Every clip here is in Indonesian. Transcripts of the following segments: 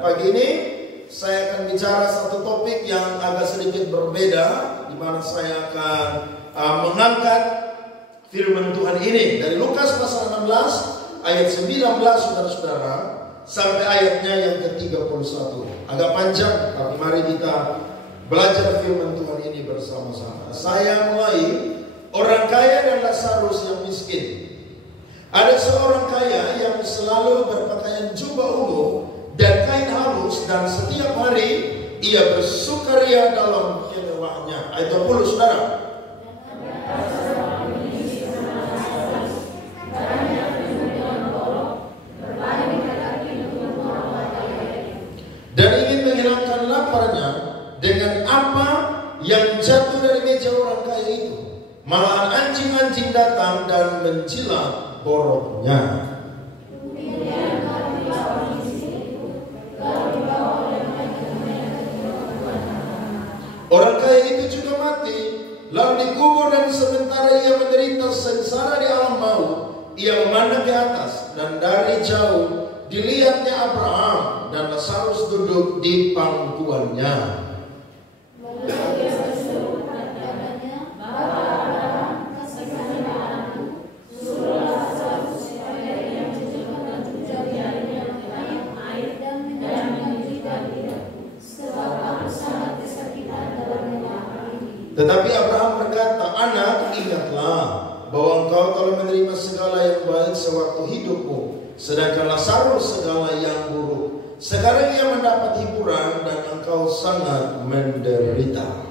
Pagi ini saya akan bicara satu topik yang agak sedikit berbeda, di mana saya akan mengangkat firman Tuhan ini dari Lukas pasal 16 ayat 19, saudara-saudara, sampai ayatnya yang ke-31. Agak panjang, tapi mari kita belajar firman Tuhan ini bersama-sama. Saya mulai orang kaya dan Lazarus yang miskin. Ada seorang kaya yang selalu berpakaian jubah ungu dan kain halus, dan setiap hari ia bersukaria dalam kemewahnya. Ayat 20, saudara. Dan ingin menghilangkan laparnya dengan apa yang jatuh dari meja orang kaya itu. Malahan anjing-anjing datang dan menjilat boroknya. Orang kaya itu juga mati, lalu dikubur, dan sementara ia menderita sengsara di alam maut, ia memandang ke atas, dan dari jauh dilihatnya Abraham dan Lazarus duduk di pangkuannya. Tetapi Abraham berkata, "Anak, ingatlah bahwa engkau telah menerima segala yang baik sewaktu hidupmu, sedangkan Lazarus segala yang buruk. Sekarang ia mendapat hiburan dan engkau sangat menderita."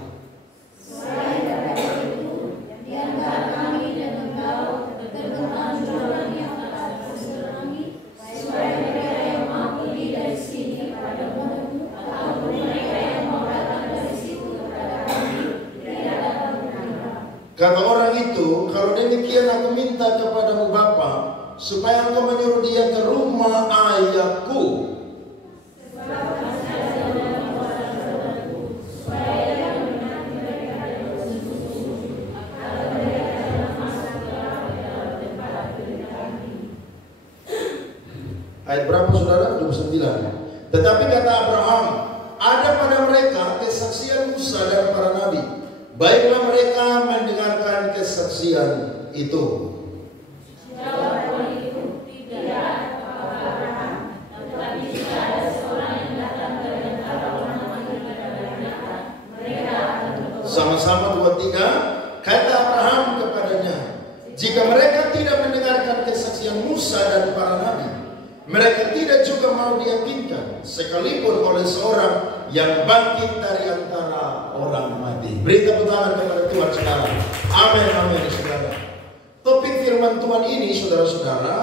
Kata orang itu, "Kalau demikian aku minta kepadamu Bapa, supaya engkau menyuruh dia ke rumah ayahku. Ayat berapa, saudara? 29. Tetapi kata Abraham, "Ada pada mereka kesaksian Musa dan para nabi. Baiklah mereka mendengarkan kesaksian itu." Sama-sama 23. Kata Abraham kepadanya, "Jika mereka tidak mendengarkan kesaksian Musa dan para nabi, mereka tidak juga mau diyakinkan, sekalipun oleh seorang yang bangkit dari antara orang mati." Beri tepuk tangan kepada Tuhan, saudara. Amin, amin, saudara. Topik firman Tuhan ini, saudara-saudara,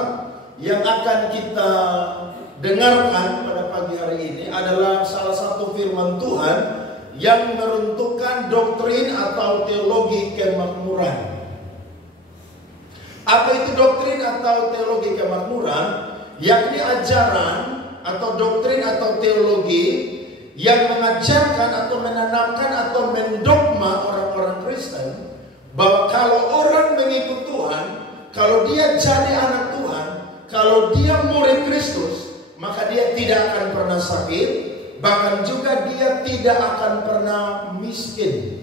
yang akan kita dengarkan pada pagi hari ini adalah salah satu firman Tuhan yang meruntuhkan doktrin atau teologi kemakmuran. Apa itu doktrin atau teologi kemakmuran? Yakni ajaran atau doktrin atau teologi yang mengajarkan atau menanamkan atau mendogma orang-orang Kristen bahwa kalau orang mengikut Tuhan, kalau dia jadi anak Tuhan, kalau dia murid Kristus, maka dia tidak akan pernah sakit, bahkan juga dia tidak akan pernah miskin.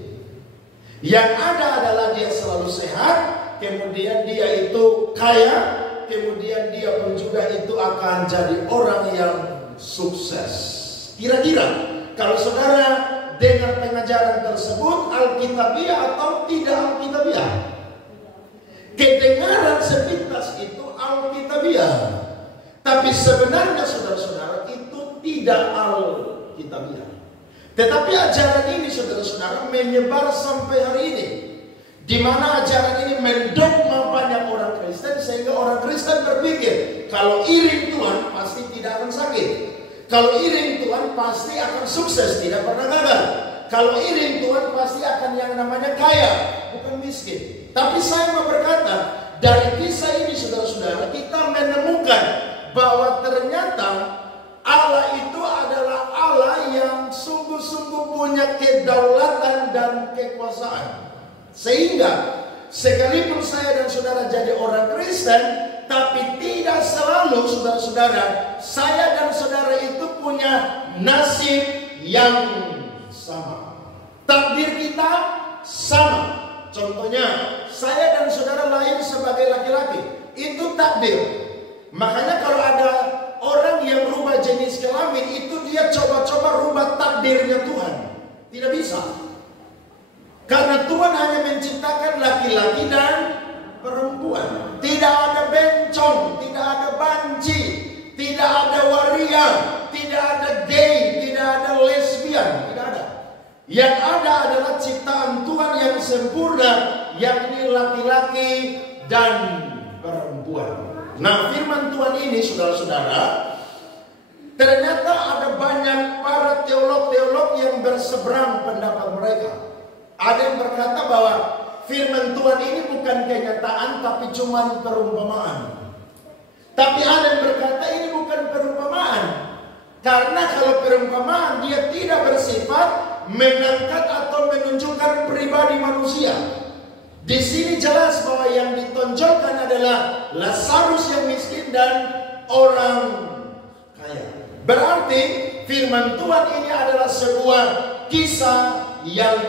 Yang ada adalah dia selalu sehat, kemudian dia itu kaya, kemudian dia pun juga itu akan jadi orang yang sukses. Kira-kira kalau saudara dengar pengajaran tersebut Alkitabiah atau tidak Alkitabiah? Kedengaran sepintas itu Alkitabiah, tapi sebenarnya saudara-saudara itu tidak Alkitabiah. Tetapi ajaran ini, saudara-saudara, menyebar sampai hari ini, di mana ajaran ini mendogma banyak orang Kristen, sehingga orang Kristen berpikir kalau iring Tuhan pasti tidak akan sakit, kalau iring Tuhan pasti akan sukses, tidak pernah gagal, kalau iring Tuhan pasti akan yang namanya kaya, bukan miskin. Tapi saya mau berkata, dari kisah ini, saudara-saudara, kita menemukan bahwa ternyata Allah itu adalah Allah yang sungguh-sungguh punya kedaulatan dan kekuasaan. Sehingga sekalipun saya dan saudara jadi orang Kristen, Tapi tidak selalu saudara-saudara, saya dan saudara itu punya nasib yang sama. Takdir kita sama. Contohnya, saya dan saudara lahir sebagai laki-laki, itu takdir. Makanya kalau ada orang yang rubah jenis kelamin, itu dia coba-coba rubah takdirnya Tuhan. Tidak bisa. Karena Tuhan hanya menciptakan laki-laki dan perempuan. Tidak ada bencong, tidak ada banci, tidak ada waria, tidak ada gay, tidak ada lesbian, tidak ada. Yang ada adalah ciptaan Tuhan yang sempurna, yakni laki-laki dan perempuan. Nah, firman Tuhan ini saudara-saudara, ternyata ada banyak para teolog-teolog yang berseberang pendapat mereka. Ada yang berkata bahwa firman Tuhan ini bukan kenyataan tapi cuma perumpamaan. Tapi ada yang berkata ini bukan perumpamaan. Karena kalau perumpamaan dia tidak bersifat mengangkat atau menunjukkan pribadi manusia. Di sini jelas bahwa yang ditonjolkan adalah Lazarus yang miskin dan orang kaya. Berarti firman Tuhan ini adalah sebuah kisah yang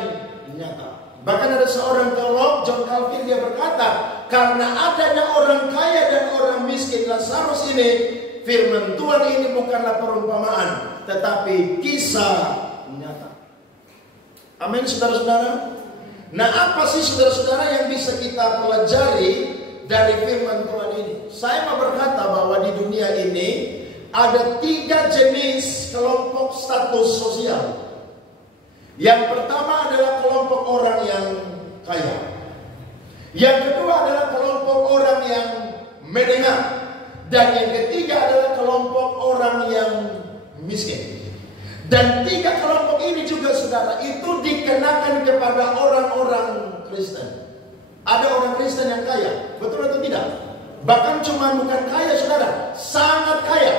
nyata. Bahkan ada seorang teolog, John Calvin, dia berkata, karena adanya orang kaya dan orang miskin Lazarus ini, firman Tuhan ini bukanlah perumpamaan, tetapi kisah nyata. Amin, saudara-saudara. Nah, apa sih saudara-saudara yang bisa kita pelajari dari firman Tuhan ini? Saya mau berkata bahwa di dunia ini ada 3 jenis kelompok status sosial. Yang pertama adalah kelompok orang yang kaya. Yang kedua adalah kelompok orang yang menengah. Dan yang ketiga adalah kelompok orang yang miskin. Dan 3 kelompok ini juga saudara, itu dikenakan kepada orang-orang Kristen. Ada orang Kristen yang kaya, betul atau tidak? Bahkan cuma bukan kaya saudara, sangat kaya.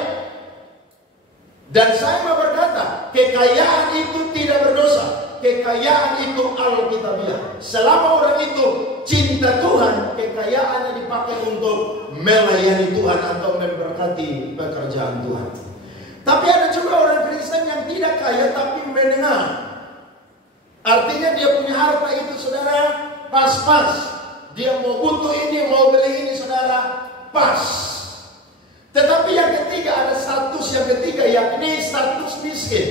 Dan saya mau berkata, kekayaan itu tidak berdosa. Kekayaan itu alkitabiah. Selama orang itu cinta Tuhan, kekayaannya dipakai untuk melayani Tuhan atau memberkati pekerjaan Tuhan. Tapi ada juga orang Kristen yang tidak kaya tapi menengah. Artinya dia punya harta itu saudara pas-pas. Dia mau butuh ini, mau beli ini saudara pas. Tetapi yang ketiga, ada status yang ketiga, yakni status miskin.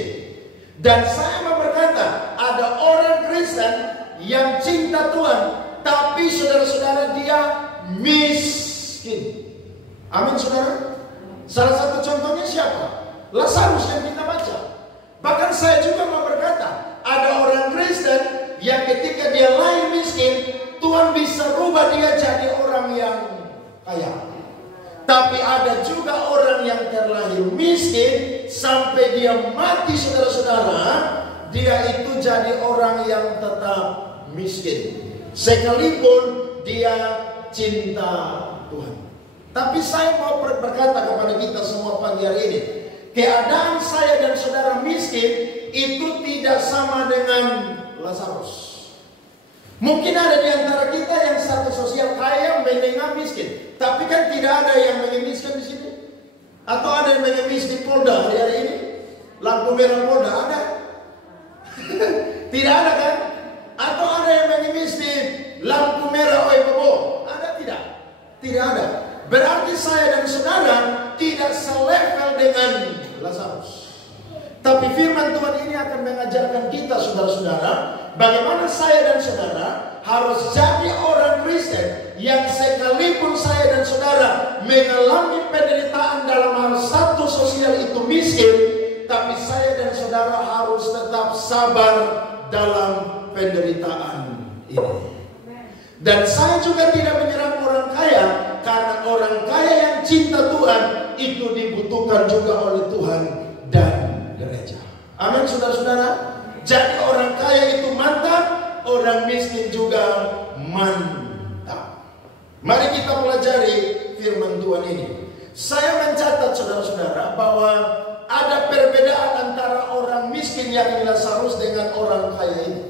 Dan saya mau berkata, ada orang Kristen yang cinta Tuhan, tapi saudara-saudara dia miskin. Amin saudara. Salah satu contohnya siapa? Lazarus yang kita baca. Bahkan saya juga mau berkata, ada orang Kristen yang ketika dia lahir miskin, Tuhan bisa rubah dia jadi orang yang kaya. Tapi ada juga orang yang terlahir miskin sampai dia mati saudara-saudara, dia itu jadi orang yang tetap miskin. Sekalipun dia cinta Tuhan. Tapi saya mau berkata kepada kita semua pagi hari ini, keadaan saya dan saudara miskin itu tidak sama dengan Lazarus. Mungkin ada di antara kita yang status sosial kaya, menengah, miskin. Tapi kan tidak ada yang mengemiskan di sini. Atau ada yang mengemis di Polda hari ini? Lampu merah Polda ada? Tidak ada kan? Atau ada yang mengemis di lampu merah Oipobo? Ada tidak? Tidak ada. Berarti saya dan saudara tidak selevel dengan Lazarus. Tapi firman Tuhan ini akan mengajarkan kita saudara-saudara, bagaimana saya dan saudara harus jadi orang Kristen yang sekalipun saya dan saudara mengalami penderitaan dalam hal status sosial itu miskin, tapi saya dan saudara harus tetap sabar dalam penderitaan ini. Dan saya juga tidak menyerang orang kaya, karena orang kaya yang cinta Tuhan itu dibutuhkan juga oleh Tuhan dan gereja. Amin saudara-saudara. Jadi orang kaya itu mantap, orang miskin juga mantap. Mari kita pelajari firman Tuhan ini. Saya mencatat saudara-saudara bahwa ada perbedaan antara orang miskin yang Lazarus dengan orang kaya ini.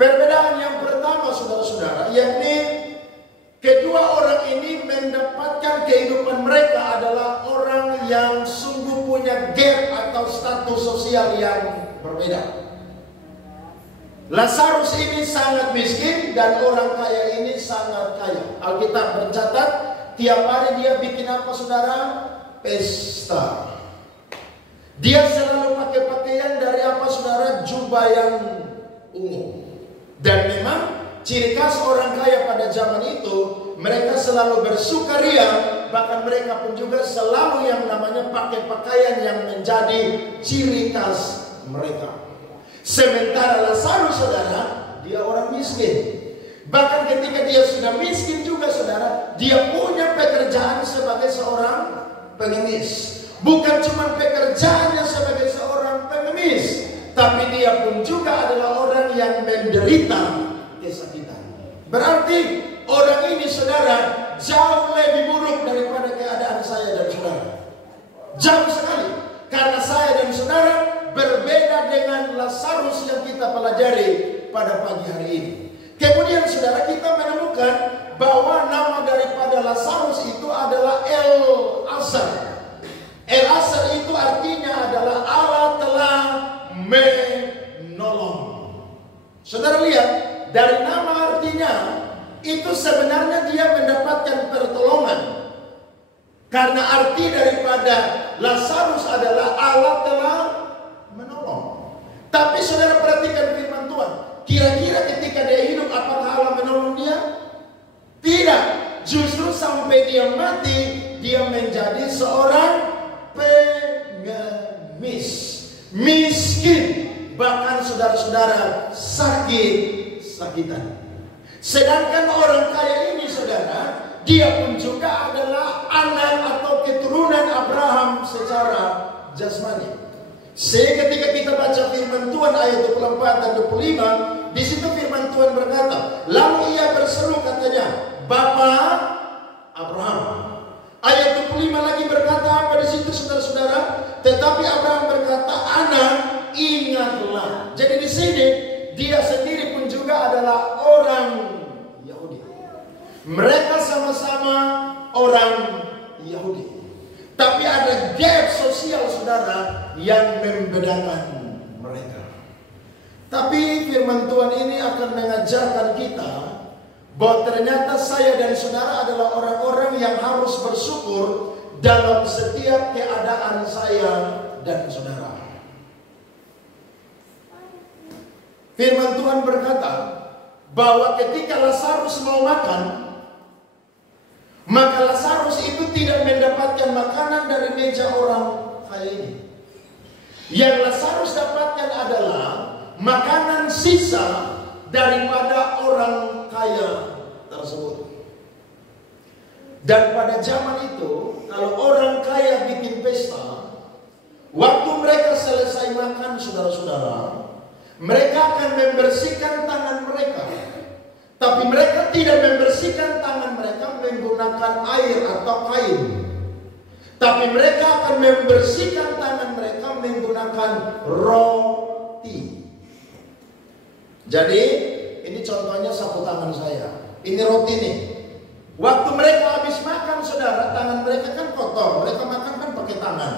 Perbedaan yang pertama saudara-saudara, yakni kedua orang ini sosial yang berbeda. Lazarus ini sangat miskin dan orang kaya ini sangat kaya. Alkitab mencatat tiap hari dia bikin apa saudara? Pesta. Dia selalu pakai pakaian dari apa saudara? Jubah yang ungu. Dan memang ciri khas orang kaya pada zaman itu, mereka selalu bersukaria. Bahkan mereka pun juga selalu yang namanya pakai pakaian yang menjadi ciri khas mereka. Sementara Lazarus saudara, dia orang miskin. Bahkan ketika dia sudah miskin juga saudara, dia punya pekerjaan sebagai seorang pengemis. Bukan cuma pekerjaannya sebagai seorang pengemis, tapi dia pun juga adalah orang yang menderita kesakitan. Berarti orang ini saudara jauh lebih buruk daripada keadaan saya dan saudara. Jauh sekali. Karena saya dan saudara berbeda dengan Lazarus yang kita pelajari pada pagi hari ini. Kemudian saudara kita menemukan bahwa nama daripada Lazarus itu adalah El-Azar. El-Azar itu artinya adalah Allah telah menolong. Saudara lihat, dari nama artinya itu sebenarnya dia mendapatkan pertolongan. Karena arti daripada Lazarus adalah Allah telah menolong. Tapi saudara perhatikan firman Tuhan. Kira-kira ketika dia hidup apakah Allah menolong dia? Tidak. Justru sampai dia mati, dia menjadi seorang pengemis, miskin, bahkan saudara-saudara sakit-sakitan. Sedangkan orang kaya ini saudara, dia pun juga adalah anak atau keturunan Abraham secara jasmani. Sehingga ketika kita baca firman Tuhan ayat 24 dan 25, di situ firman Tuhan berkata, lalu ia berseru katanya, Bapa Abraham. Ayat 25 lagi berkata apa di situ saudara-saudara? Tetapi Abraham berkata, anak, ingatlah. Jadi di sini dia sendiri pun juga adalah orang Yahudi. Mereka sama-sama orang Yahudi. Tapi ada gap sosial saudara yang membedakan mereka. Tapi firman Tuhan ini akan mengajarkan kita bahwa ternyata saya dan saudara adalah orang-orang yang harus bersyukur dalam setiap keadaan saya dan saudara. Firman Tuhan berkata bahwa ketika Lazarus mau makan, maka Lazarus itu tidak mendapatkan makanan dari meja orang kaya ini. Yang Lazarus dapatkan adalah makanan sisa daripada orang kaya tersebut. Dan pada zaman itu, kalau orang kaya bikin pesta, waktu mereka selesai makan saudara-saudara, mereka akan membersihkan tangan mereka. Tapi mereka tidak membersihkan tangan mereka menggunakan air atau kain. Tapi mereka akan membersihkan tangan mereka menggunakan roti. Jadi ini contohnya sapu tangan saya. Ini roti nih. Waktu mereka habis makan saudara, tangan mereka kan kotor. Mereka makan kan pakai tangan.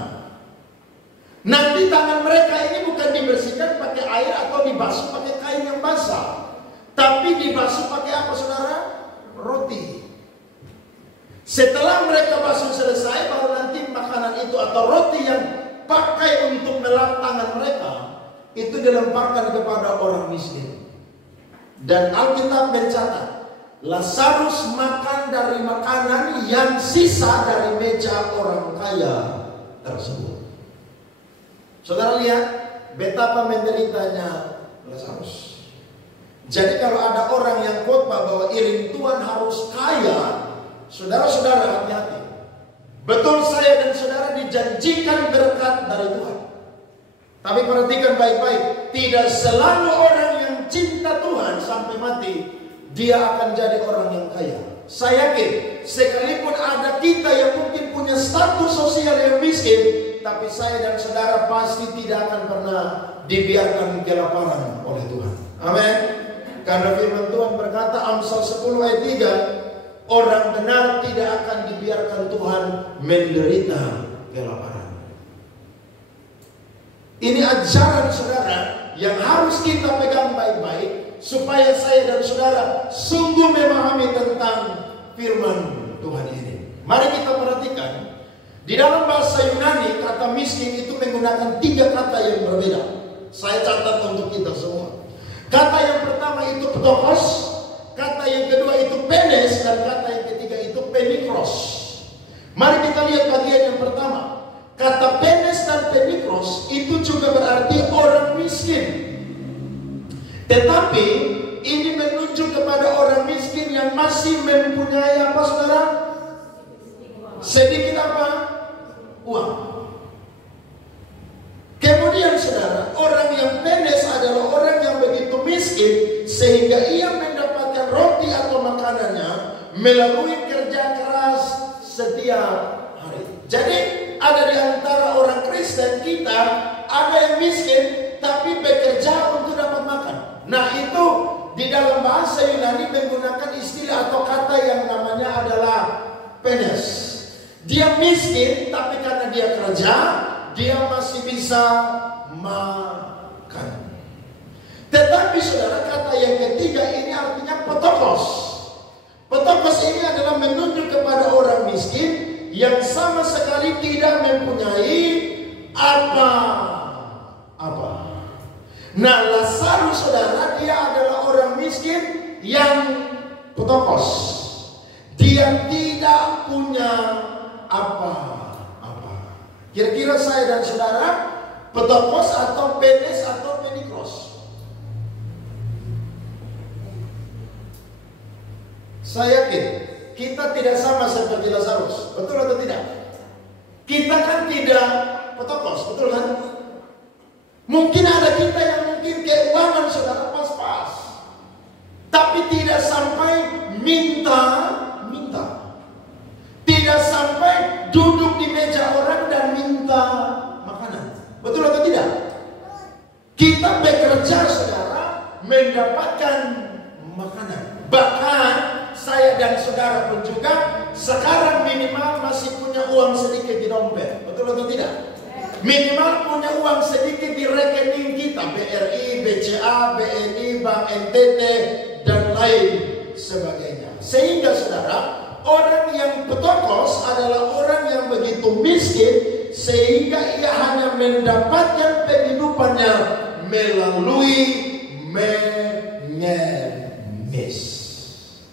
Nanti tangan mereka ini bukan dibersihkan pakai air atau dibasuh pakai kain yang basah. Tapi dibasuh pakai apa saudara? Roti. Setelah mereka basuh selesai, baru nanti makanan itu atau roti yang pakai untuk melap tangan mereka, itu dilemparkan kepada orang miskin. Dan Alkitab mencatat, Lazarus makan dari makanan yang sisa dari meja orang kaya tersebut. Saudara lihat betapa menderitanya Lazarus. Jadi kalau ada orang yang khotbah bahwa iring Tuhan harus kaya, saudara-saudara hati-hati. Betul saya dan saudara dijanjikan berkat dari Tuhan. Tapi perhatikan baik-baik, tidak selalu orang yang cinta Tuhan sampai mati dia akan jadi orang yang kaya. Saya yakin sekalipun ada kita yang mungkin punya status sosial yang miskin, tapi saya dan saudara pasti tidak akan pernah dibiarkan kelaparan oleh Tuhan. Amin. Karena firman Tuhan berkata Amsal 10 ayat 3, orang benar tidak akan dibiarkan Tuhan menderita kelaparan. Ini ajaran saudara yang harus kita pegang baik-baik supaya saya dan saudara sungguh memahami tentang firman Tuhan ini. Mari kita perhatikan. Di dalam bahasa Yunani, kata miskin itu menggunakan 3 kata yang berbeda. Saya catat untuk kita semua. Kata yang pertama itu ptokos, kata yang kedua itu penes, dan kata yang ketiga itu penikros. Mari kita lihat bagian yang pertama. Kata penes dan penikros itu juga berarti orang miskin. Tetapi ini menunjuk kepada orang miskin yang masih mempunyai apa saudara? Sedikit apa? Uang. Kemudian saudara, orang yang penes adalah orang yang begitu miskin sehingga ia mendapatkan roti atau makanannya melalui kerja keras setiap hari. Jadi ada di antara orang Kristen kita ada yang miskin tapi bekerja untuk dapat makan. Nah itu di dalam bahasa Yunani menggunakan istilah atau kata yang namanya adalah penes. Dia miskin, tapi karena dia kerja, dia masih bisa makan. Tetapi saudara, kata yang ketiga ini artinya petokos. Petokos ini adalah menunjuk kepada orang miskin yang sama sekali tidak mempunyai apa-apa. Nah, Lazarus saudara, dia adalah orang miskin yang petokos. Dia tidak punya apa-apa. Kira-kira saya dan saudara petokos atau penes atau penikros? Saya yakin kita tidak sama seperti Lazarus. Betul atau tidak? Kita kan tidak petokos, betul kan? Mungkin ada kita yang mungkin keuangan saudara pas-pas, tapi tidak sampai minta. Tidak sampai duduk di meja orang dan minta makanan. Betul atau tidak? Kita bekerja saudara mendapatkan makanan. Bahkan saya dan saudara pun juga sekarang minimal masih punya uang sedikit di dompet. Betul atau tidak? Minimal punya uang sedikit di rekening kita, BRI, BCA, BNI, Bank NTT dan lain sebagainya. Sehingga saudara, orang yang petokos adalah orang yang begitu miskin sehingga ia hanya mendapatkan penghidupannya melalui mengemis.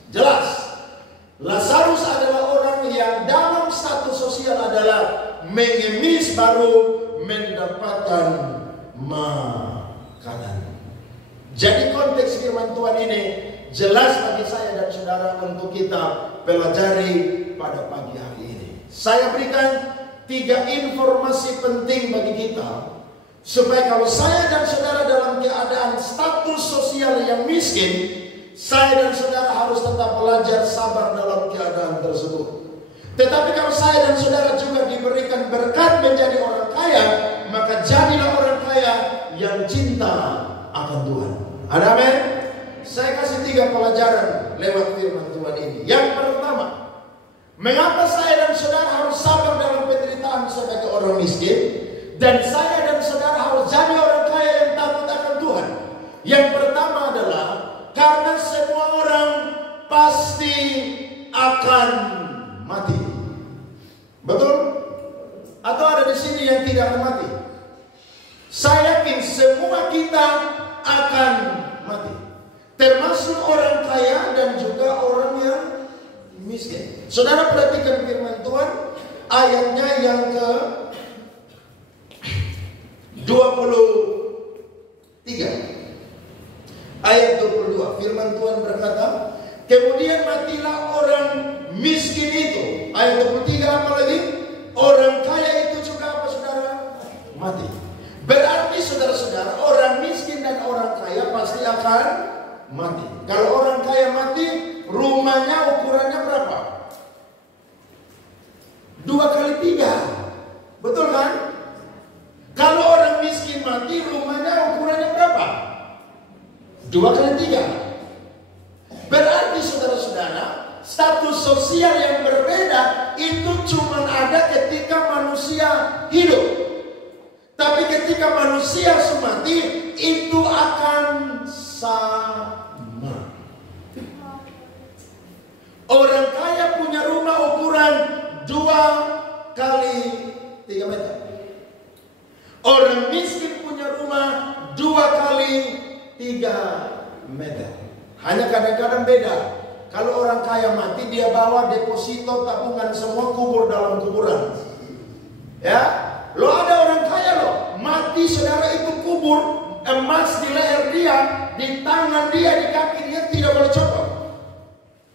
Jelas, Lazarus adalah orang yang dalam status sosial adalah mengemis baru mendapatkan makanan. Jadi konteks firman Tuhan ini jelas bagi saya dan saudara untuk kita pelajari pada pagi hari ini. Saya berikan 3 informasi penting bagi kita supaya kalau saya dan saudara dalam keadaan status sosial yang miskin, saya dan saudara harus tetap belajar sabar dalam keadaan tersebut. Tetapi kalau saya dan saudara juga diberikan berkat menjadi orang kaya, maka jadilah orang kaya yang cinta akan Tuhan. Ada amin? Saya kasih 3 pelajaran lewat firman Tuhan ini. Yang pertama, mengapa saya dan saudara harus sabar dalam penderitaan sebagai orang miskin, dan saya dan saudara harus jadi orang kaya yang takut akan Tuhan. Yang pertama adalah karena semua orang pasti akan mati. Betul? Atau ada di sini yang tidak akan mati? Saya yakin semua kita akan mati. Termasuk orang kaya dan juga orang yang miskin. Saudara perhatikan firman Tuhan ayatnya yang ke 23. Ayat 22. Firman Tuhan berkata, kemudian matilah orang miskin itu. Ayat 23 apa lagi? Orang kaya itu juga apa saudara? Mati. Berarti saudara-saudara, orang miskin dan orang kaya pasti akan mati. Kalau orang kaya mati, rumahnya ukurannya berapa? 2 kali 3. Betul kan? Kalau orang miskin mati, rumahnya ukurannya berapa? 2 kali 3. Berarti saudara-saudara, status sosial yang berbeda itu cuma ada ketika manusia hidup. Tapi ketika manusia mati, itu akan sama. Orang kaya punya rumah ukuran 2 kali 3 meter. Orang miskin punya rumah 2 kali 3 meter. Hanya kadang-kadang beda. Kalau orang kaya mati, dia bawa deposito, tabungan, semua kubur dalam kuburan. Ya, lo ada orang kaya lo mati, saudara, itu kubur emas di leher dia, di tangan dia, di kaki dia, tidak boleh copot.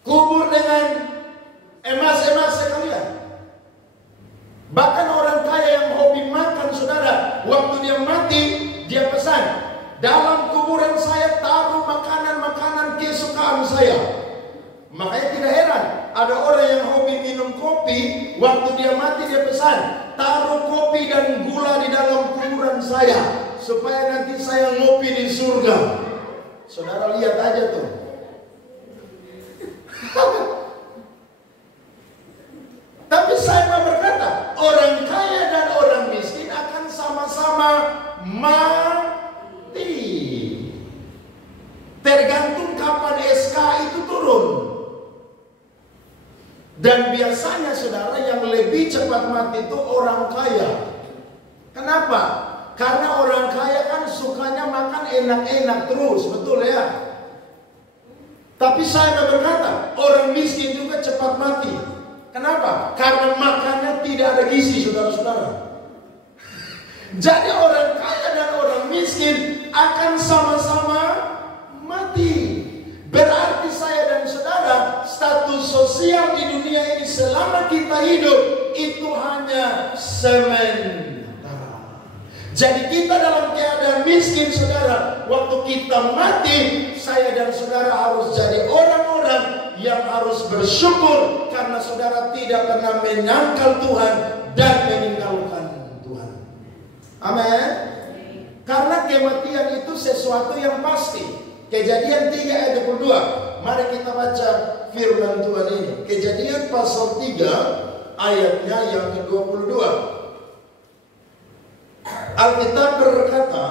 Kubur dengan emas-emas sekalian. Bahkan orang kaya yang hobi makan, saudara, waktu dia mati, dia pesan, dalam kuburan saya taruh makanan-makanan kesukaan saya. Makanya tidak heran, ada orang yang hobi minum kopi, waktu dia mati dia pesan, taruh kopi dan gula di dalam kuburan saya, supaya nanti saya ngopi di surga. Saudara lihat aja tuh. Tapi saya mau berkata, orang kaya dan orang miskin akan sama-sama mati. Tergantung kapan SK itu turun. Dan biasanya, saudara, yang lebih cepat mati itu orang kaya. Kenapa? Karena orang kaya kan sukanya makan enak-enak terus, betul ya? Tapi saya mau berkata, orang miskin juga cepat mati. Kenapa? Karena makannya tidak ada gizi, saudara-saudara. Jadi orang kaya dan orang miskin akan sama-sama mati. Berarti saya dan saudara, status sosial di dunia ini selama kita hidup itu hanya sementara. Jadi kita dalam keadaan miskin, saudara, waktu kita mati, saya dan saudara harus jadi orang-orang yang harus bersyukur karena saudara tidak pernah menyangkal Tuhan dan meninggalkan Tuhan. Amin. Karena kematian itu sesuatu yang pasti. Kejadian 3 ayat 22. Mari kita baca firman Tuhan ini. Kejadian pasal 3 ayatnya yang ke-22. Alkitab berkata,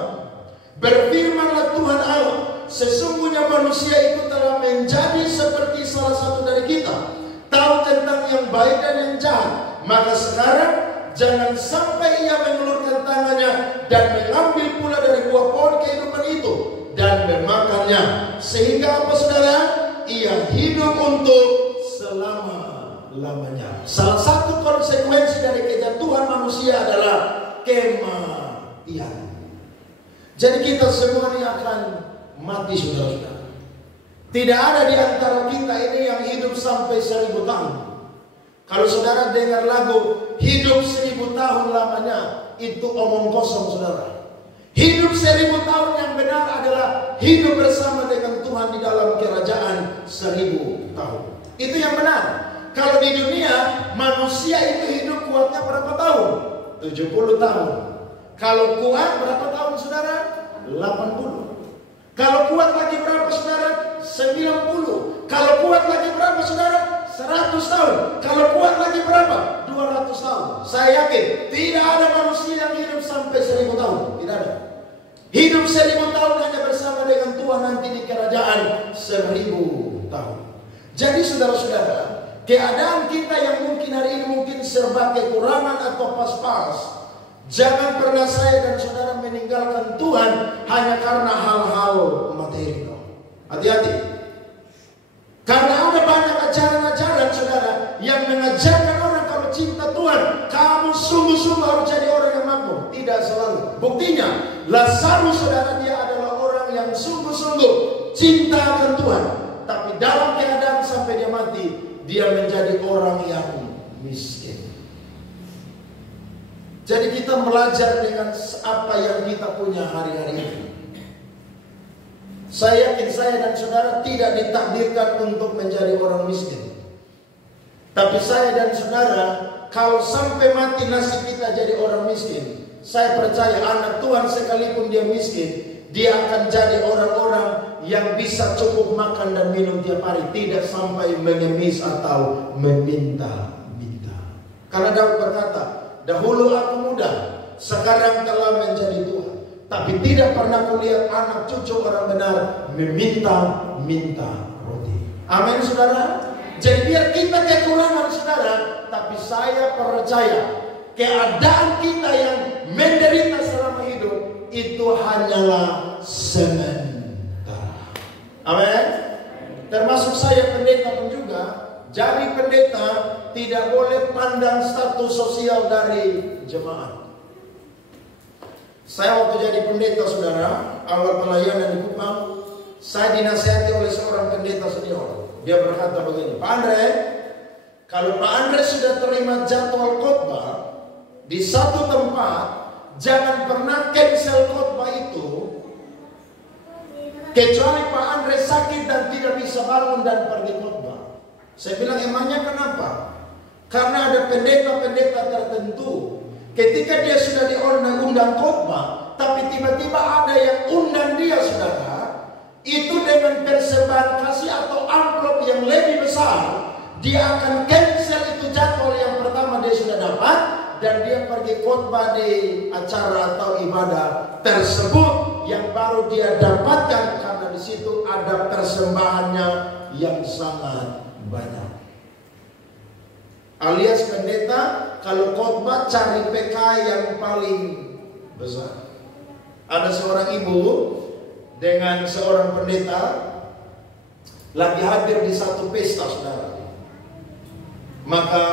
berfirmanlah Tuhan Allah, sesungguhnya manusia itu telah menjadi seperti salah satu dari kita, tahu tentang yang baik dan yang jahat. Maka sekarang jangan sampai ia mengulurkan tangannya dan mengambil pula dari buah pohon kehidupan itu dan memakannya, sehingga apa, saudara? Ia hidup untuk selama-lamanya. Salah satu konsekuensi dari kejatuhan manusia adalah kematian. Jadi kita semua ini akan mati, saudara-saudara. Tidak ada di antara kita ini yang hidup sampai 1000 tahun. Kalau saudara dengar lagu hidup 1000 tahun lamanya, itu omong kosong, saudara. Hidup 1000 tahun yang benar adalah hidup bersama dengan Tuhan di dalam kerajaan 1000 tahun. Itu yang benar. Kalau di dunia, manusia itu hidup kuatnya berapa tahun? 70 tahun. Kalau kuat berapa tahun, saudara? 80. Kalau kuat lagi berapa, saudara? 90. Kalau kuat lagi berapa, saudara? 100 tahun. Kalau kuat lagi berapa? 200 tahun. Saya yakin tidak ada manusia yang hidup sampai 1000 tahun. Tidak ada. Hidup 1000 tahun hanya bersama dengan Tuhan nanti di kerajaan 1000 tahun. Jadi saudara-saudara, keadaan kita yang mungkin hari ini mungkin serba kekurangan atau pas-pas, jangan pernah saya dan saudara meninggalkan Tuhan hanya karena hal-hal materi. Hati-hati. Karena ada banyak ajaran-ajaran, saudara, yang mengajarkan orang kalau cinta Tuhan, kamu sungguh-sungguh harus jadi orang yang makmur. Tidak selalu. Buktinya, Lazarus, saudara, dia adalah orang yang sungguh-sungguh cinta akan Tuhan. Tapi dalam keadaan sampai dia mati, dia menjadi orang yang miskin. Jadi kita belajar dengan apa yang kita punya hari-hari ini. Saya yakin saya dan saudara tidak ditakdirkan untuk menjadi orang miskin. Tapi saya dan saudara, kalau sampai mati nasib kita jadi orang miskin, saya percaya anak Tuhan sekalipun dia miskin, dia akan jadi orang-orang yang bisa cukup makan dan minum tiap hari, tidak sampai mengemis atau meminta-minta. Karena Daud berkata, dahulu aku muda, sekarang telah menjadi tua, tapi tidak pernah kulihat anak cucu orang benar meminta-minta roti. Amin saudara. Jadi biar kita kekurangan saudara, tapi saya percaya keadaan kita yang menderita selama hidup itu hanyalah sementara. Amin. Termasuk saya pendeta pun juga. Jadi pendeta tidak boleh pandang status sosial dari jemaat. Saya waktu jadi pendeta saudara, awal pelayanan di Kupang, saya dinasihati oleh seorang pendeta senior. Dia berkata begini, Pak Andre, kalau Pak Andre sudah terima jadwal khotbah di satu tempat, jangan pernah cancel khotbah itu, kecuali Pak Andre sakit dan tidak bisa bangun dan pergi khotbah. Saya bilang, emangnya kenapa? Karena ada pendeta-pendeta tertentu, ketika dia sudah diundang khotbah, tapi tiba-tiba ada yang undang dia saudara, itu dengan persembahan kasih atau amplop yang lebih besar, dia akan cancel itu jadwal yang pertama dia sudah dapat, dan dia pergi khotbah di acara atau ibadah tersebut yang baru dia dapatkan, karena di situ ada persembahannya yang sangat banyak. Alias pendeta kalau khotbah cari PK yang paling besar. Ada seorang ibu dengan seorang pendeta lagi hadir di satu pesta saudara. Maka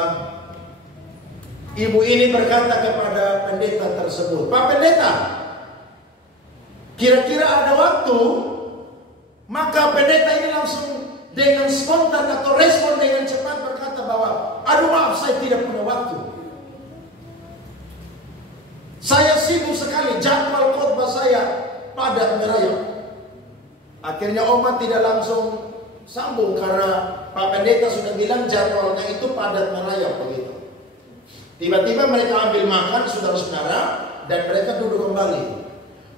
ibu ini berkata kepada pendeta tersebut, Pak Pendeta, kira-kira ada waktu? Maka pendeta ini langsung dengan spontan atau respon dengan cepat berkata bahwa, aduh maaf saya tidak punya waktu. Saya sibuk sekali, jadwal khotbah saya padat merayap. Akhirnya umat tidak langsung sambung karena Pak Pendeta sudah bilang jadwalnya itu padat merayap begitu. Tiba-tiba mereka ambil makan saudara-saudara dan mereka duduk kembali.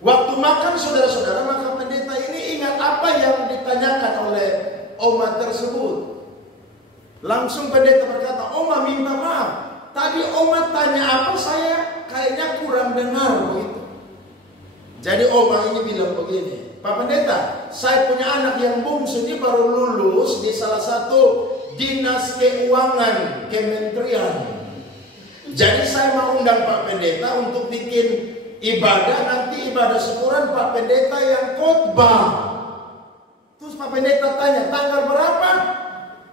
Waktu makan saudara-saudara, maka pendeta ini ingat apa yang ditanyakan oleh umat tersebut. Langsung pendeta berkata, Oma minta maaf, tadi Oma tanya apa, saya kayaknya kurang dengar begitu. Jadi Oma ini bilang begini, Pak Pendeta, saya punya anak yang bungsu, ini baru lulus di salah satu dinas keuangan kementerian. Jadi saya mau undang Pak Pendeta untuk bikin ibadah, nanti ibadah syukuran Pak Pendeta yang khotbah. Terus Pak Pendeta tanya, tanggal berapa?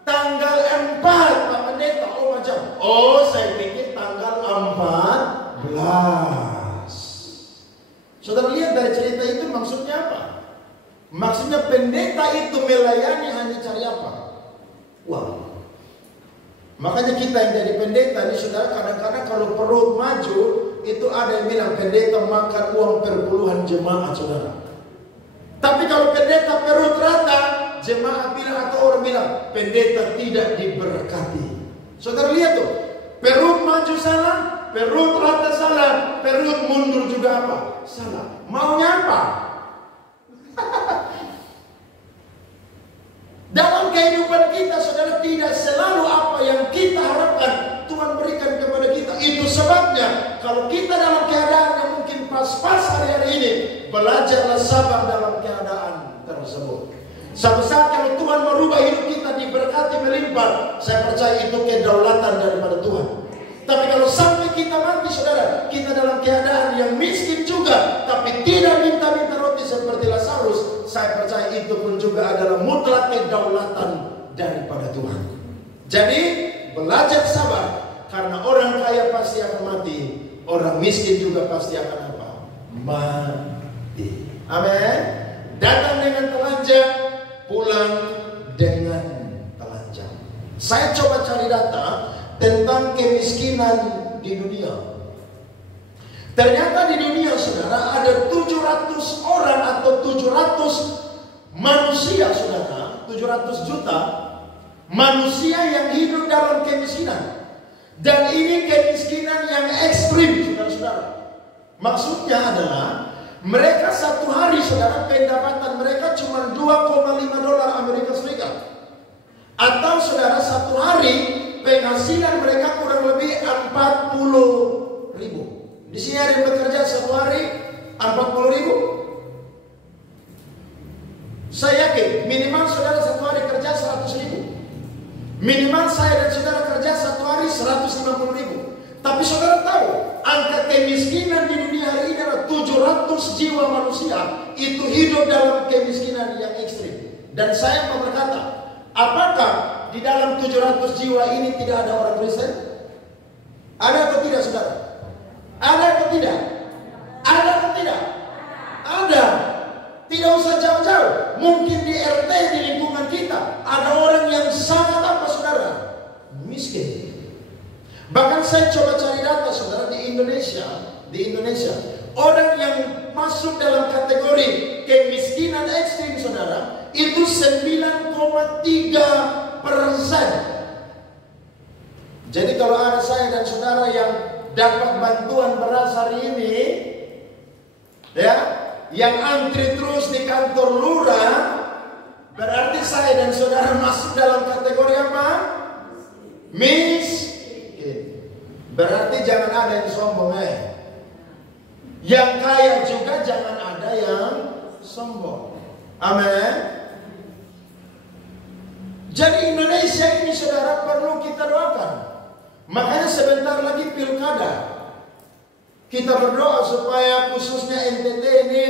Tanggal 4 Pak Pendeta. Oh macam, oh saya pikir tanggal 14. Saudara lihat dari cerita itu maksudnya apa? Maksudnya pendeta itu melayani hanya cari apa? Uang. Makanya kita yang jadi pendeta ini saudara, kadang-kadang kalau perut maju, itu ada yang bilang pendeta makan uang per puluhan jemaat saudara. Tapi kalau pendeta perut rata, jemaat bilang atau orang bilang pendeta tidak diberkati. Saudara lihat tuh, perut maju salah, perut rata salah, perut mundur juga apa? Salah. Maunya apa? Dalam kehidupan kita saudara, tidak selalu apa yang kita harapkan Tuhan berikan kepada kita. Itu sebabnya kalau kita dalam keadaan yang mungkin pas-pas hari-hari ini, belajarlah sabar dalam keadaan tersebut. Suatu saat kalau Tuhan merubah hidup kita, diberkati melimpah, saya percaya itu kedaulatan daripada Tuhan. Tapi kalau sampai kita mati saudara, kita dalam keadaan yang miskin juga, tapi tidak minta-minta roti seperti Lazarus, saya percaya itu pun juga adalah mutlak kedaulatan daripada Tuhan. Jadi belajar sabar, karena orang kaya pasti akan mati, orang miskin juga pasti akan apa? Mati. Amin. Datang dengan telanjang, pulang dengan telanjang. Saya coba cari data tentang kemiskinan di dunia. Ternyata di dunia saudara ada 700 orang atau 700 manusia saudara, 700 juta manusia yang hidup dalam kemiskinan. Dan ini kemiskinan yang ekstrim saudara-saudara. Maksudnya adalah mereka satu hari saudara pendapatan mereka cuma $2,5 Amerika Serikat. Atau saudara satu hari penghasilan mereka kurang lebih 40.000 Di sini ada yang bekerja satu hari 40.000. Saya yakin minimal saudara satu hari kerja 100.000. Minimal saya dan saudara kerja satu hari 150.000. Tapi saudara tahu, angka kemiskinan di dunia hari ini adalah 700 jiwa manusia itu hidup dalam kemiskinan yang ekstrim. Dan saya mau berkata, apakah di dalam 700 jiwa ini tidak ada orang Kristen? Ada atau tidak saudara? Ada atau tidak? Ada atau tidak? Ada. Tidak usah jauh-jauh. Mungkin di RT di lingkungan kita ada orang yang sangat apa saudara? Miskin. Bahkan saya coba cari data saudara di Indonesia, orang yang masuk dalam kategori kemiskinan ekstrim saudara itu 9,3%. Jadi kalau ada saya dan saudara yang dapat bantuan beras hari ini, ya, yang antri terus di kantor lurah, berarti saya dan saudara masuk dalam kategori apa? Miskin. Berarti jangan ada yang sombong, Yang kaya juga jangan ada yang sombong. Amin. Jadi Indonesia ini saudara perlu kita doakan. Makanya sebentar lagi pilkada. Kita berdoa supaya khususnya NTT ini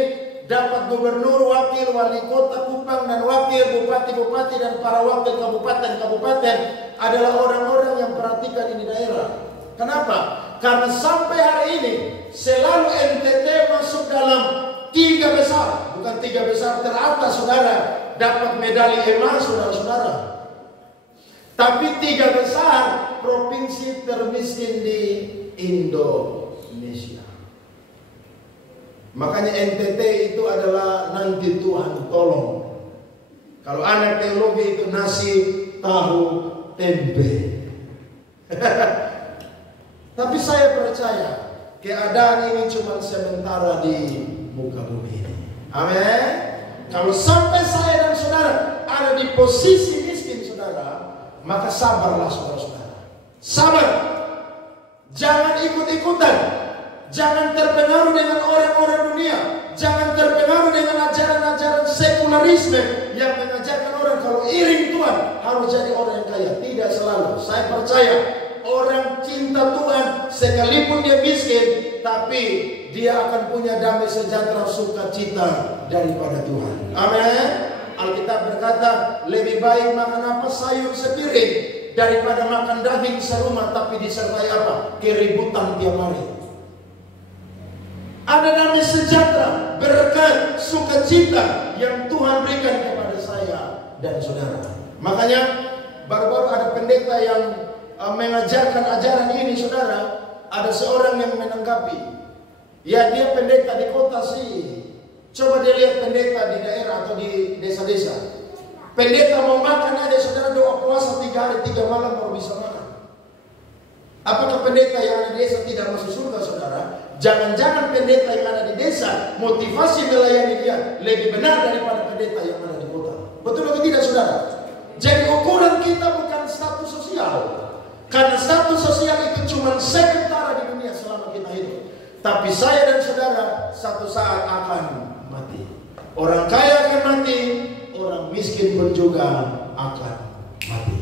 dapat gubernur, wakil, wali kota Kupang, dan wakil bupati-bupati dan para wakil kabupaten-kabupaten adalah orang-orang yang perhatikan ini daerah. Kenapa? Karena sampai hari ini selalu NTT masuk dalam 3 besar, bukan 3 besar teratas saudara, dapat medali emas saudara-saudara. Tapi 3 besar provinsi termiskin di Indonesia. Makanya NTT itu adalah nanti Tuhan tolong. Kalau anak teologi itu nasi, tahu, tempe. Tapi saya percaya keadaan ini cuma sementara di muka bumi ini. Amin. Kalau sampai saya dan saudara ada di posisi miskin saudara, maka sabarlah saudara-saudara. Sabar. Jangan ikut-ikutan. Jangan terpengaruh dengan orang-orang dunia. Jangan terpengaruh dengan ajaran-ajaran sekularisme yang mengajarkan orang kalau iring Tuhan harus jadi orang yang kaya. Tidak selalu. Saya percaya orang cinta Tuhan sekalipun dia miskin, tapi dia akan punya damai sejahtera sukacita daripada Tuhan. Amin. Alkitab berkata, lebih baik makan apa sayur sepiring daripada makan daging serumah tapi disertai apa? Keributan tiap hari. Ada damai sejahtera, berkat, sukacita yang Tuhan berikan kepada saya dan saudara. Makanya baru-baru ada pendeta yang mengajarkan ajaran ini saudara. Ada seorang yang menanggapi, ya dia pendeta di kota sih. Coba dia lihat pendeta di daerah atau di desa-desa. Pendeta mau makan aja saudara, doa puasa 3 hari 3 malam baru bisa makan. Apakah pendeta yang ada di desa tidak masuk surga saudara? Jangan-jangan pendeta yang ada di desa motivasi melayani dia lebih benar daripada pendeta yang ada di kota. Betul atau tidak saudara? Jadi ukuran kita bukan status sosial. Karena status sosial itu cuma sementara di dunia selama kita hidup. Tapi saya dan saudara satu saat akan mati. Orang kaya akan mati, orang miskin pun juga akan mati.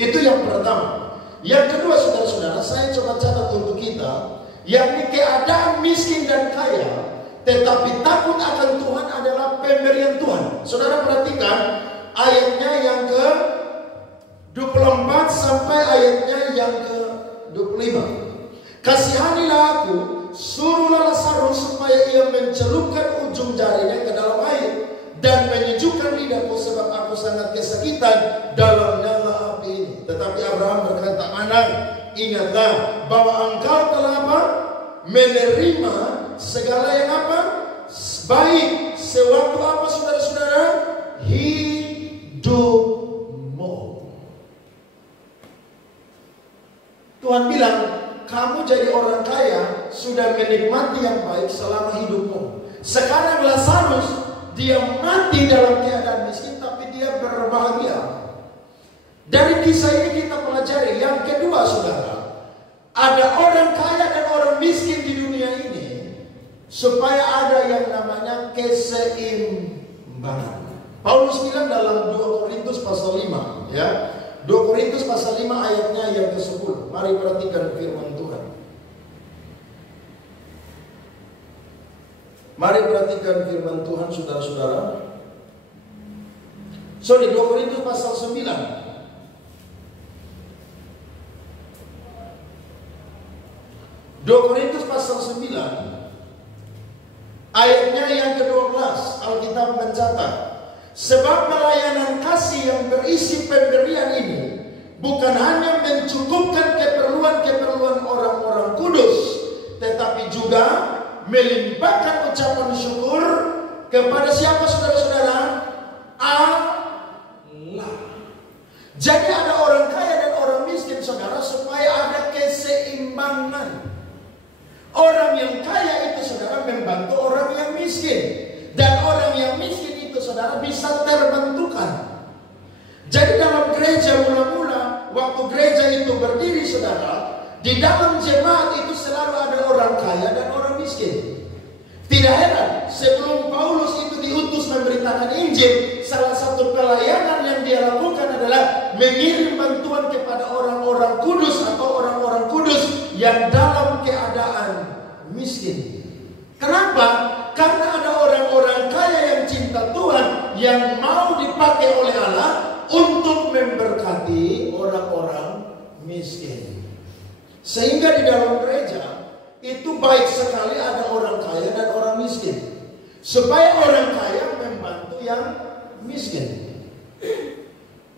Itu yang pertama. Yang kedua saudara-saudara, saya coba catat untuk kita, yakni keadaan miskin dan kaya, tetapi takut akan Tuhan adalah pemberian Tuhan. Saudara perhatikan ayatnya yang ke 24 sampai ayatnya yang ke-25. Kasihanilah aku, suruhlah Lazarus supaya ia mencelupkan ujung jarinya ke dalam air dan menyejukkan lidahku sebab aku sangat kesakitan dalam nyala api ini. Tetapi Abraham berkata, anak, ingatlah bahwa engkau telah apa? Menerima segala yang apa? Baik sewaktu apa saudara-saudara? Hidupmu. Tuhan bilang, kamu jadi orang kaya sudah menikmati yang baik selama hidupmu. Sekarang Lazarus dia mati dalam keadaan miskin tapi dia berbahagia. Dari kisah ini kita pelajari yang kedua saudara, ada orang kaya dan orang miskin di dunia supaya ada yang namanya keseimbangan. Paulus bilang dalam 2 Korintus pasal 5, ya. 2 Korintus pasal 5 ayatnya yang ke-10. Mari perhatikan firman Tuhan. Mari perhatikan firman Tuhan, saudara-saudara. 2 Korintus pasal 9. 2 Korintus pasal 9 ayatnya yang ke-12, Alkitab mencatat, sebab pelayanan kasih yang berisi pemberian ini bukan hanya mencukupkan keperluan-keperluan orang-orang kudus, tetapi juga melimpahkan ucapan syukur kepada siapa, saudara-saudara? Allah. Jadi ada orang kaya dan orang miskin, saudara, supaya ada keseimbangan. Orang yang kaya itu, saudara, membantu orang yang miskin. Dan orang yang miskin itu, saudara, bisa terbentukan. Jadi dalam gereja mula-mula, waktu gereja itu berdiri, saudara, di dalam jemaat itu selalu ada orang kaya dan orang miskin. Tidak heran, sebelum Paulus itu diutus memberitakan Injil, salah satu pelayanan yang dia lakukan adalah mengirim bantuan kepada orang-orang kudus atau orang-orang kudus yang dalam keadaan miskin. Kenapa? Karena ada orang-orang kaya yang cinta Tuhan, yang mau dipakai oleh Allah untuk memberkati orang-orang miskin. Sehingga di dalam gereja itu baik sekali ada orang kaya dan orang miskin, supaya orang kaya membantu yang miskin.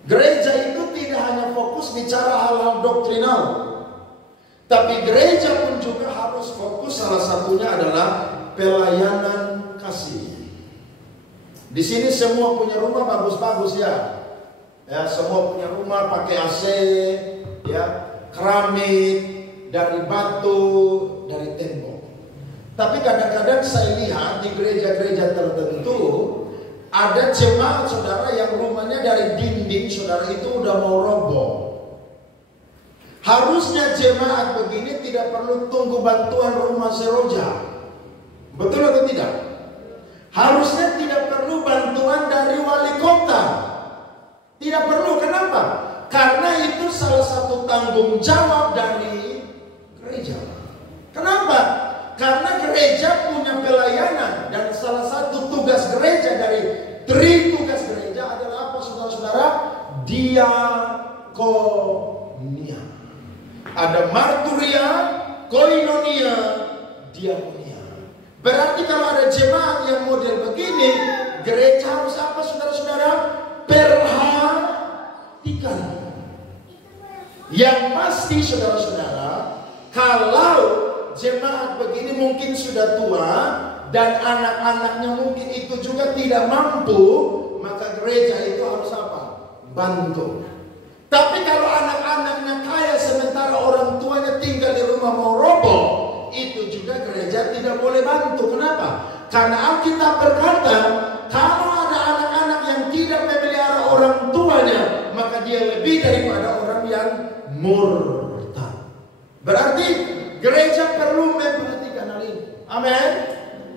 Gereja itu tidak hanya fokus bicara hal-hal doktrinal, tapi gereja pun juga harus fokus, salah satunya adalah pelayanan kasih. Di sini semua punya rumah bagus-bagus, ya. Ya, semua punya rumah pakai AC, ya, keramik, dari batu, dari tembok. Tapi kadang-kadang saya lihat di gereja-gereja tertentu ada jemaat, saudara, yang rumahnya dari dinding, saudara, itu udah mau roboh. Harusnya jemaat begini tidak perlu tunggu bantuan rumah seroja. Betul atau tidak? Harusnya tidak perlu bantuan dari wali kota. Tidak perlu. Kenapa? Karena itu salah satu tanggung jawab dari gereja. Kenapa? Karena gereja punya pelayanan, dan salah satu tugas gereja dari 3 tugas gereja adalah apa, saudara-saudara? Diakonia. Ada marturia, koinonia, diakonia. Berarti kalau ada jemaat yang model begini, gereja harus apa, saudara-saudara? Perhatikan. Yang pasti, saudara-saudara, kalau jemaat begini mungkin sudah tua dan anak-anaknya mungkin itu juga tidak mampu, maka gereja itu harus apa? Bantu. Tapi kalau anak-anaknya kaya sementara orang tuanya tinggal di rumah mau roboh, itu juga gereja tidak boleh bantu. Kenapa? Karena Alkitab berkata, kalau ada anak-anak yang tidak memelihara orang tuanya, maka dia lebih daripada orang yang murtad. Berarti gereja perlu memperhatikan hal ini. Amin.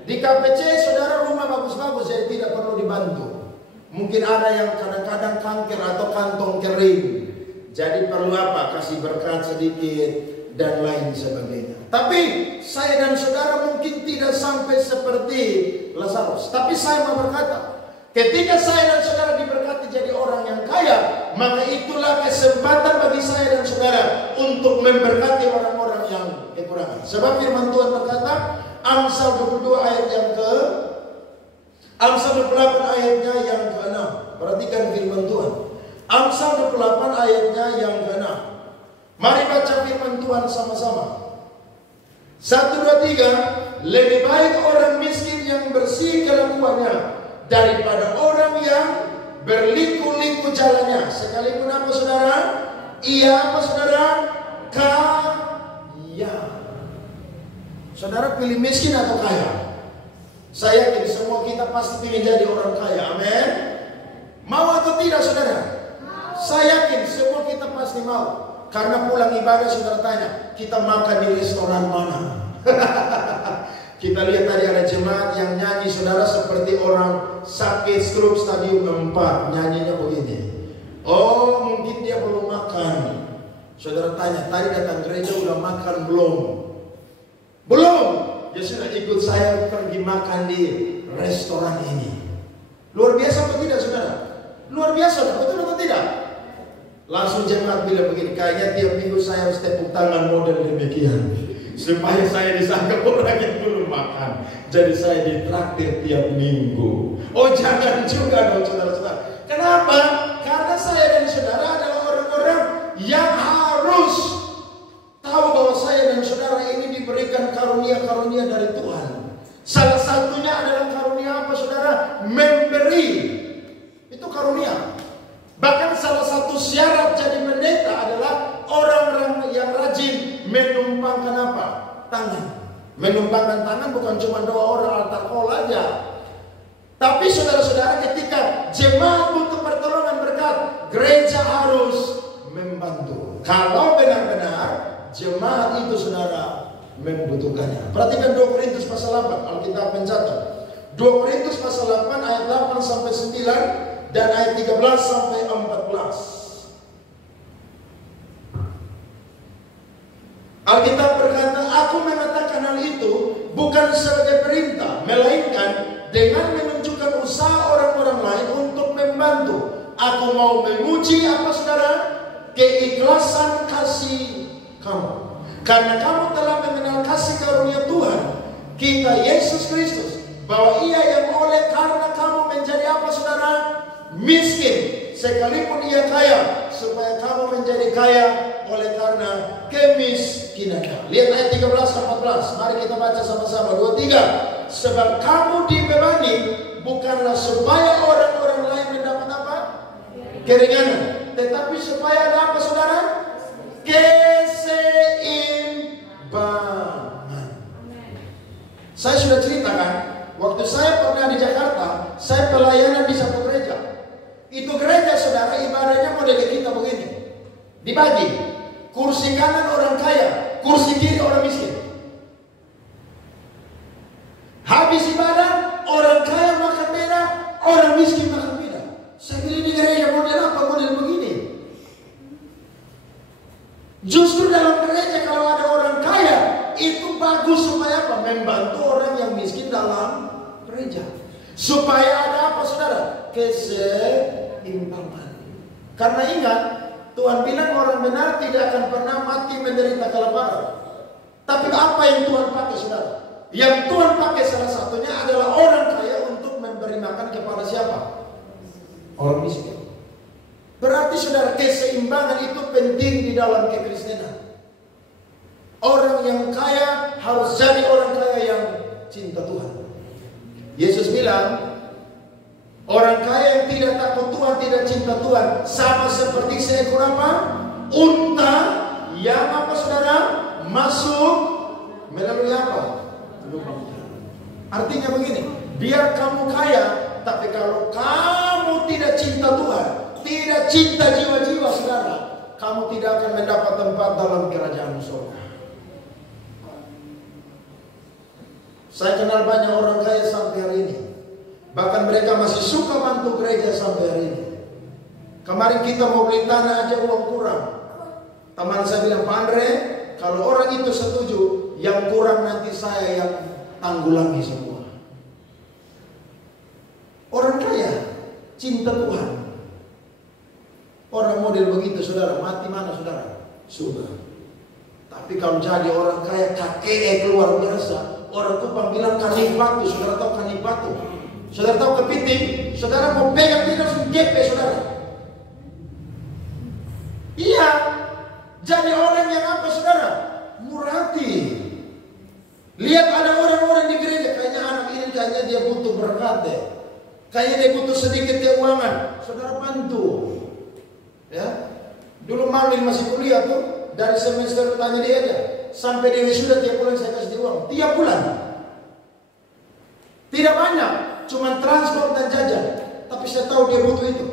Di KPC, saudara, rumah bagus-bagus, jadi tidak perlu dibantu. Mungkin ada yang kadang-kadang kanker atau kantong kering, jadi perlu apa? Kasih berkat sedikit dan lain sebagainya. Tapi saya dan saudara mungkin tidak sampai seperti Lazarus. Tapi saya mau berkata, ketika saya dan saudara diberkati jadi orang yang kaya, maka itulah kesempatan bagi saya dan saudara untuk memberkati orang-orang yang kekurangan. Sebab firman Tuhan berkata, Amsal 22 ayat yang Amsal 28 ayatnya yang ke-6. Perhatikan firman Tuhan. Amsal 28 ayatnya yang ke-6. Mari baca firman Tuhan sama-sama. 1, 2, 3. Lebih baik orang miskin yang bersih kelakuannya daripada orang yang berliku-liku jalannya. Sekalipun apa, saudara? Ia apa, saudara? Kaya. Saudara pilih miskin atau kaya? Saya yakin semua kita pasti ingin jadi orang kaya. Amin. Mau atau tidak, saudara? Saya yakin semua kita pasti mau. Karena pulang ibadah saudara tanya, kita makan di restoran mana? Kita lihat tadi ada jemaat yang nyanyi saudara seperti orang sakit stroke stadium 4. Nyanyinya begini. Oh, mungkin dia belum makan. Saudara tanya, tadi datang gereja udah makan belum? Belum. Ya sudah, ikut saya pergi makan di restoran ini. Luar biasa atau tidak saudara? Luar biasa, betul atau tidak? Langsung jemaat bilang begini, kayaknya tiap minggu saya harus tepuk tangan model demikian, supaya saya disangka orang yang belum makan. Jadi saya ditraktir tiap minggu. Oh jangan juga dong saudara-saudara. Kenapa? Karena saya dan saudara adalah orang-orang yang harus tahu bahwa saya dan saudara ini diberikan karunia-karunia dari Tuhan. Salah satunya adalah karunia apa saudara? Memberi. Itu karunia. Bahkan salah satu syarat jadi pendeta adalah orang-orang yang rajin menumpangkan apa? Tangan. Menumpangkan tangan bukan cuma doa orang altar call aja. Tapi saudara-saudara, ketika jemaat butuh pertolongan berkat, gereja harus membantu. Kalau benar-benar jemaat itu saudara membutuhkannya. Perhatikan 2 Korintus pasal 8, Alkitab mencatat. 2 Korintus pasal 8 ayat 8 sampai 9 dan ayat 13 sampai 14. Alkitab berkata, aku mengatakan hal itu bukan sebagai perintah, melainkan dengan menunjukkan usaha orang-orang lain untuk membantu. Aku mau memuji apa saudara? Keikhlasan kasih kamu. Karena kamu telah mengenal kasih karunia Tuhan kita Yesus Kristus, bahwa Ia yang oleh karena kamu menjadi apa saudara? Miskin, sekalipun Ia kaya, supaya kamu menjadi kaya oleh karena kemiskinannya. Lihat ayat 13-14. Mari kita baca sama-sama. 2-3. Sebab kamu dibebani bukanlah supaya orang-orang lain mendapat apa? Keringanan, tetapi supaya ada apa saudara? Keseimbangan. Saya sudah ceritakan, waktu saya pernah di Jakarta, saya pelayanan di satu gereja. Itu gereja saudara ibadahnya model kita begini, dibagi. Kursi kanan orang kaya, kursi kiri orang miskin. Habis ibadah, orang kaya makan beda, orang miskin makan beda. Saya bilang di gereja model apa? Model begini. Justru dalam gereja kalau ada orang kaya, itu bagus supaya apa? Membantu orang yang miskin dalam gereja. Supaya ada apa saudara? Keseimbangan. Karena ingat, Tuhan bilang orang benar tidak akan pernah mati menderita kelaparan. Tapi apa yang Tuhan pakai saudara? Yang Tuhan pakai salah satunya adalah orang kaya untuk memberi makan kepada siapa? Orang miskin. Berarti saudara, keseimbangan itu penting di dalam kekristenan. Orang yang kaya harus jadi orang kaya yang cinta Tuhan. Yesus bilang, orang kaya yang tidak takut Tuhan, tidak cinta Tuhan, sama seperti seekor apa? Unta yang apa saudara? Masuk melalui apa? Artinya begini, biar kamu kaya, tapi kalau kamu tidak cinta Tuhan, tidak cinta jiwa-jiwa saudara, kamu tidak akan mendapat tempat dalam kerajaan surga. Saya kenal banyak orang kaya sampai hari ini. Bahkan mereka masih suka bantu gereja sampai hari ini. Kemarin kita mau beli tanah aja uang kurang. Teman saya bilang, Pak Andre, kalau orang itu setuju, yang kurang nanti saya yang tanggulangi semua. Orang kaya cinta Tuhan. Orang model begitu saudara, mati mana saudara? Surga. Tapi kalau jadi orang kaya kakek luar biasa, orang Kupang bilang kanipatu. Saudara tahu kanipatu? Saudara tahu kepiting? Saudara mau pegang dia langsung gepe saudara. Iya, jadi orang yang apa saudara? Murah hati. Lihat ada orang-orang di gereja, kayaknya anak ini kayaknya dia butuh berkat deh. Kayaknya dia butuh sedikit keuangan. Saudara bantu. Ya, dulu Marlin masih kuliah tuh, dari semester tanya dia aja, sampai dia wisuda tiap bulan saya kasih dia uang, tiap bulan. Tidak banyak, cuma transport dan jajan, tapi saya tahu dia butuh itu.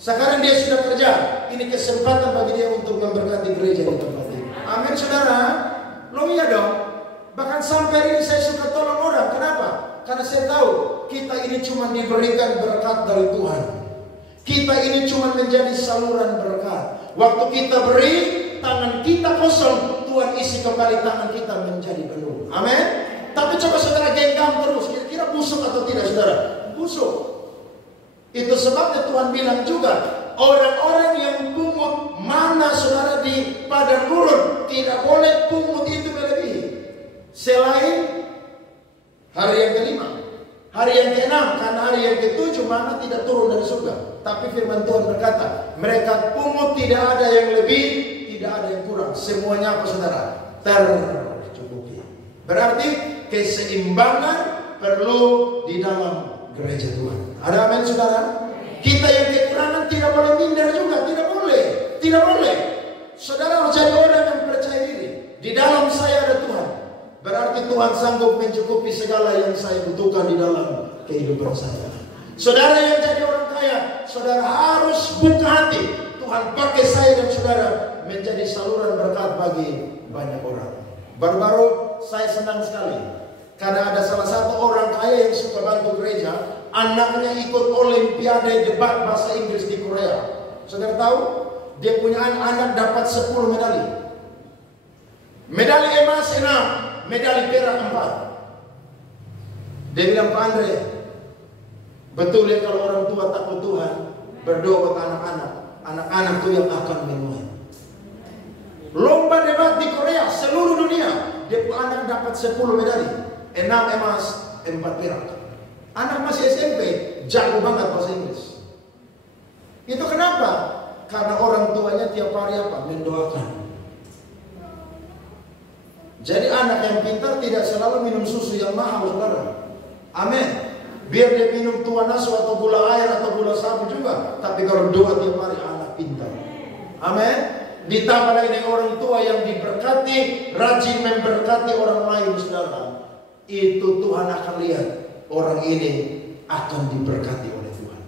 Sekarang dia sudah kerja, ini kesempatan bagi dia untuk memberkati gereja di tempat ini. Amin saudara, lo iya dong. Bahkan sampai hari ini saya suka tolong orang. Kenapa? Karena saya tahu kita ini cuma diberikan berkat dari Tuhan. Kita ini cuma menjadi saluran berkat. Waktu kita beri, tangan kita kosong, Tuhan isi kembali tangan kita menjadi penuh. Amin. Tapi coba saudara genggam terus. Kira-kira busuk atau tidak saudara? Busuk. Itu sebabnya Tuhan bilang juga, orang-orang yang pungut mana saudara di padang gurun, tidak boleh pungut itu melebihi. Selain hari yang kelima, hari yang keenam, karena hari yang ketujuh mana tidak turun dari surga. Tapi firman Tuhan berkata, mereka pungut tidak ada yang lebih, tidak ada yang kurang. Semuanya apa saudara? Tercukupi. Berarti keseimbangan perlu di dalam gereja Tuhan. Ada amin saudara? Kita yang kekurangan tidak boleh minder juga. Tidak boleh. Tidak boleh. Saudara harus jadi orang yang percaya diri. Di dalam saya ada Tuhan. Berarti Tuhan sanggup mencukupi segala yang saya butuhkan di dalam kehidupan saya. Saudara yang jadi orang kaya, saudara harus buka hati. Tuhan pakai saya dan saudara menjadi saluran berkat bagi banyak orang. Baru-baru saya senang sekali karena ada salah satu orang kaya yang suka bantu gereja. Anaknya ikut olimpiade debat bahasa Inggris di Korea. Saudara tahu? Dia punya anak dapat 10 medali. Medali emas 6, medali perak 4. Dia bilang, Pak Andre, betul ya kalau orang tua takut Tuhan, berdoa buat anak-anak. Anak-anak itu yang akan menuai. Lomba debat di Korea, seluruh dunia. Dia punya anak dapat 10 medali. 6 emas, 4 perak. Anak masih SMP, jago banget bahasa Inggris. Itu kenapa? Karena orang tuanya tiap hari apa? Mendoakan. Jadi anak yang pintar tidak selalu minum susu yang mahal, saudara. Amin. Biar dia minum tuanasu atau gula air atau gula sabu juga. Tapi kalau doa tiap hari, anak pintar. Amin. Ditambah lagi dengan orang tua yang diberkati, rajin memberkati orang lain, saudara. Itu Tuhan akan lihat. Orang ini akan diberkati oleh Tuhan.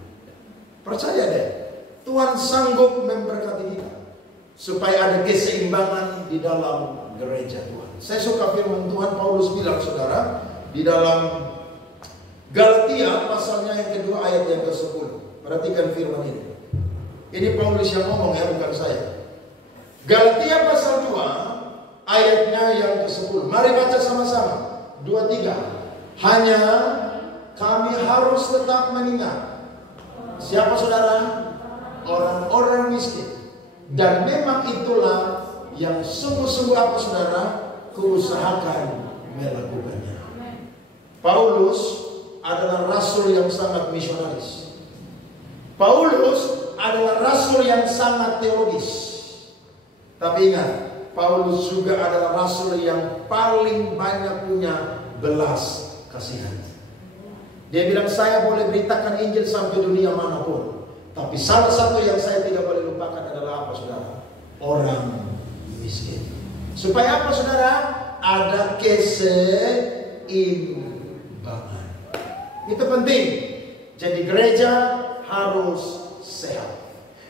Percaya deh, Tuhan sanggup memberkati kita supaya ada keseimbangan di dalam gereja Tuhan. Saya suka firman Tuhan Paulus bilang saudara di dalam Galatia pasalnya yang kedua ayat yang ke-10. Perhatikan firman ini. Ini Paulus yang ngomong ya, bukan saya. Galatia pasal 2 ayatnya yang ke-10. Mari baca sama-sama. 2, 3. Hanya kami harus tetap mengingat. Siapa saudara? Orang-orang miskin. Dan memang itulah yang sungguh-sungguh apa saudara? Kuusahakan melakukannya. Paulus adalah rasul yang sangat misionaris. Paulus adalah rasul yang sangat teologis. Tapi ingat, Paulus juga adalah rasul yang paling banyak punya belas kasihan. Dia bilang, saya boleh beritakan Injil sampai dunia manapun, tapi salah satu yang saya tidak boleh lupakan adalah apa saudara? Orang miskin. Supaya apa saudara? Ada keseimbangan. Itu penting. Jadi gereja harus sehat.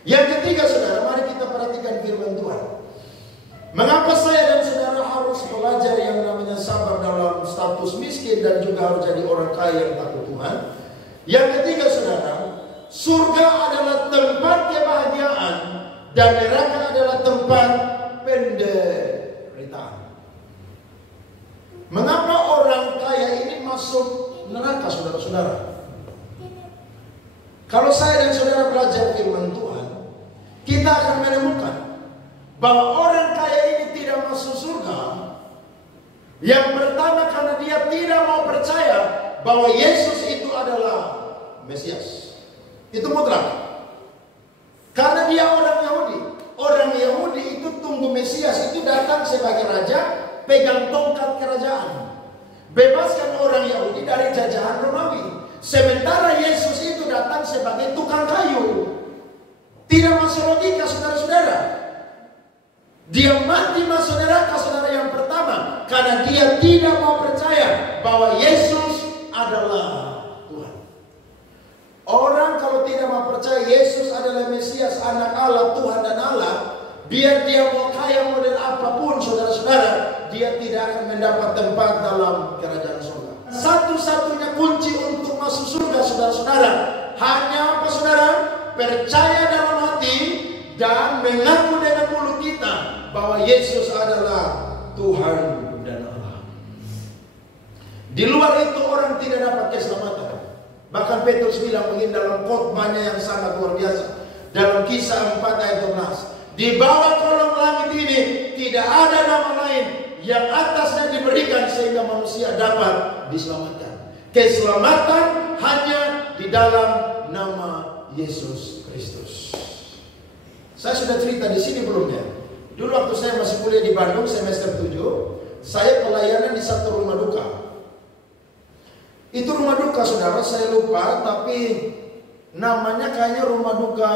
Yang ketiga saudara, mari kita perhatikan firman Tuhan. Mengapa saya dan saudara harus belajar yang namanya sabar dalam status miskin dan juga harus jadi orang kaya yang takut Tuhan? Yang ketiga saudara, surga adalah tempat kebahagiaan dan neraka adalah tempat penderitaan. Mengapa orang kaya ini masuk neraka saudara-saudara? Kalau saya dan saudara belajar firman Tuhan, kita akan menemukan bahwa orang kaya ini tidak masuk surga. Yang pertama karena dia tidak mau percaya bahwa Yesus itu adalah Mesias. Itu mutlak. Karena dia orang Yahudi. Orang Yahudi itu tunggu Mesias itu datang sebagai raja, pegang tongkat kerajaan. Bebaskan orang Yahudi dari jajahan Romawi. Sementara Yesus itu datang sebagai tukang kayu. Tidak masuk logika saudara-saudara. Dia mati masuk neraka saudara yang pertama karena dia tidak mau percaya bahwa Yesus adalah Tuhan. Orang kalau tidak mau percaya Yesus adalah Mesias, anak Allah, Tuhan dan Allah, biar dia mau kaya model apapun saudara-saudara, dia tidak akan mendapat tempat dalam kerajaan surga. Satu-satunya kunci untuk masuk surga, saudara-saudara, hanya apa, saudara? Percaya dalam hati dan mengaku dengan mulut kita bahwa Yesus adalah Tuhan dan Allah. Di luar itu orang tidak dapat keselamatan. Bahkan Petrus bilang begini dalam khotbahnya yang sangat luar biasa. Dalam Kisah 4 ayat 12. Di bawah kolong langit ini tidak ada nama lain yang atasnya diberikan sehingga manusia dapat diselamatkan. Keselamatan hanya di dalam nama Yesus Kristus. Saya sudah cerita di sini belum ya? Dulu waktu saya masih kuliah di Bandung semester 7, saya pelayanan di satu rumah duka. Itu rumah duka, saudara, saya lupa, tapi namanya kayaknya rumah duka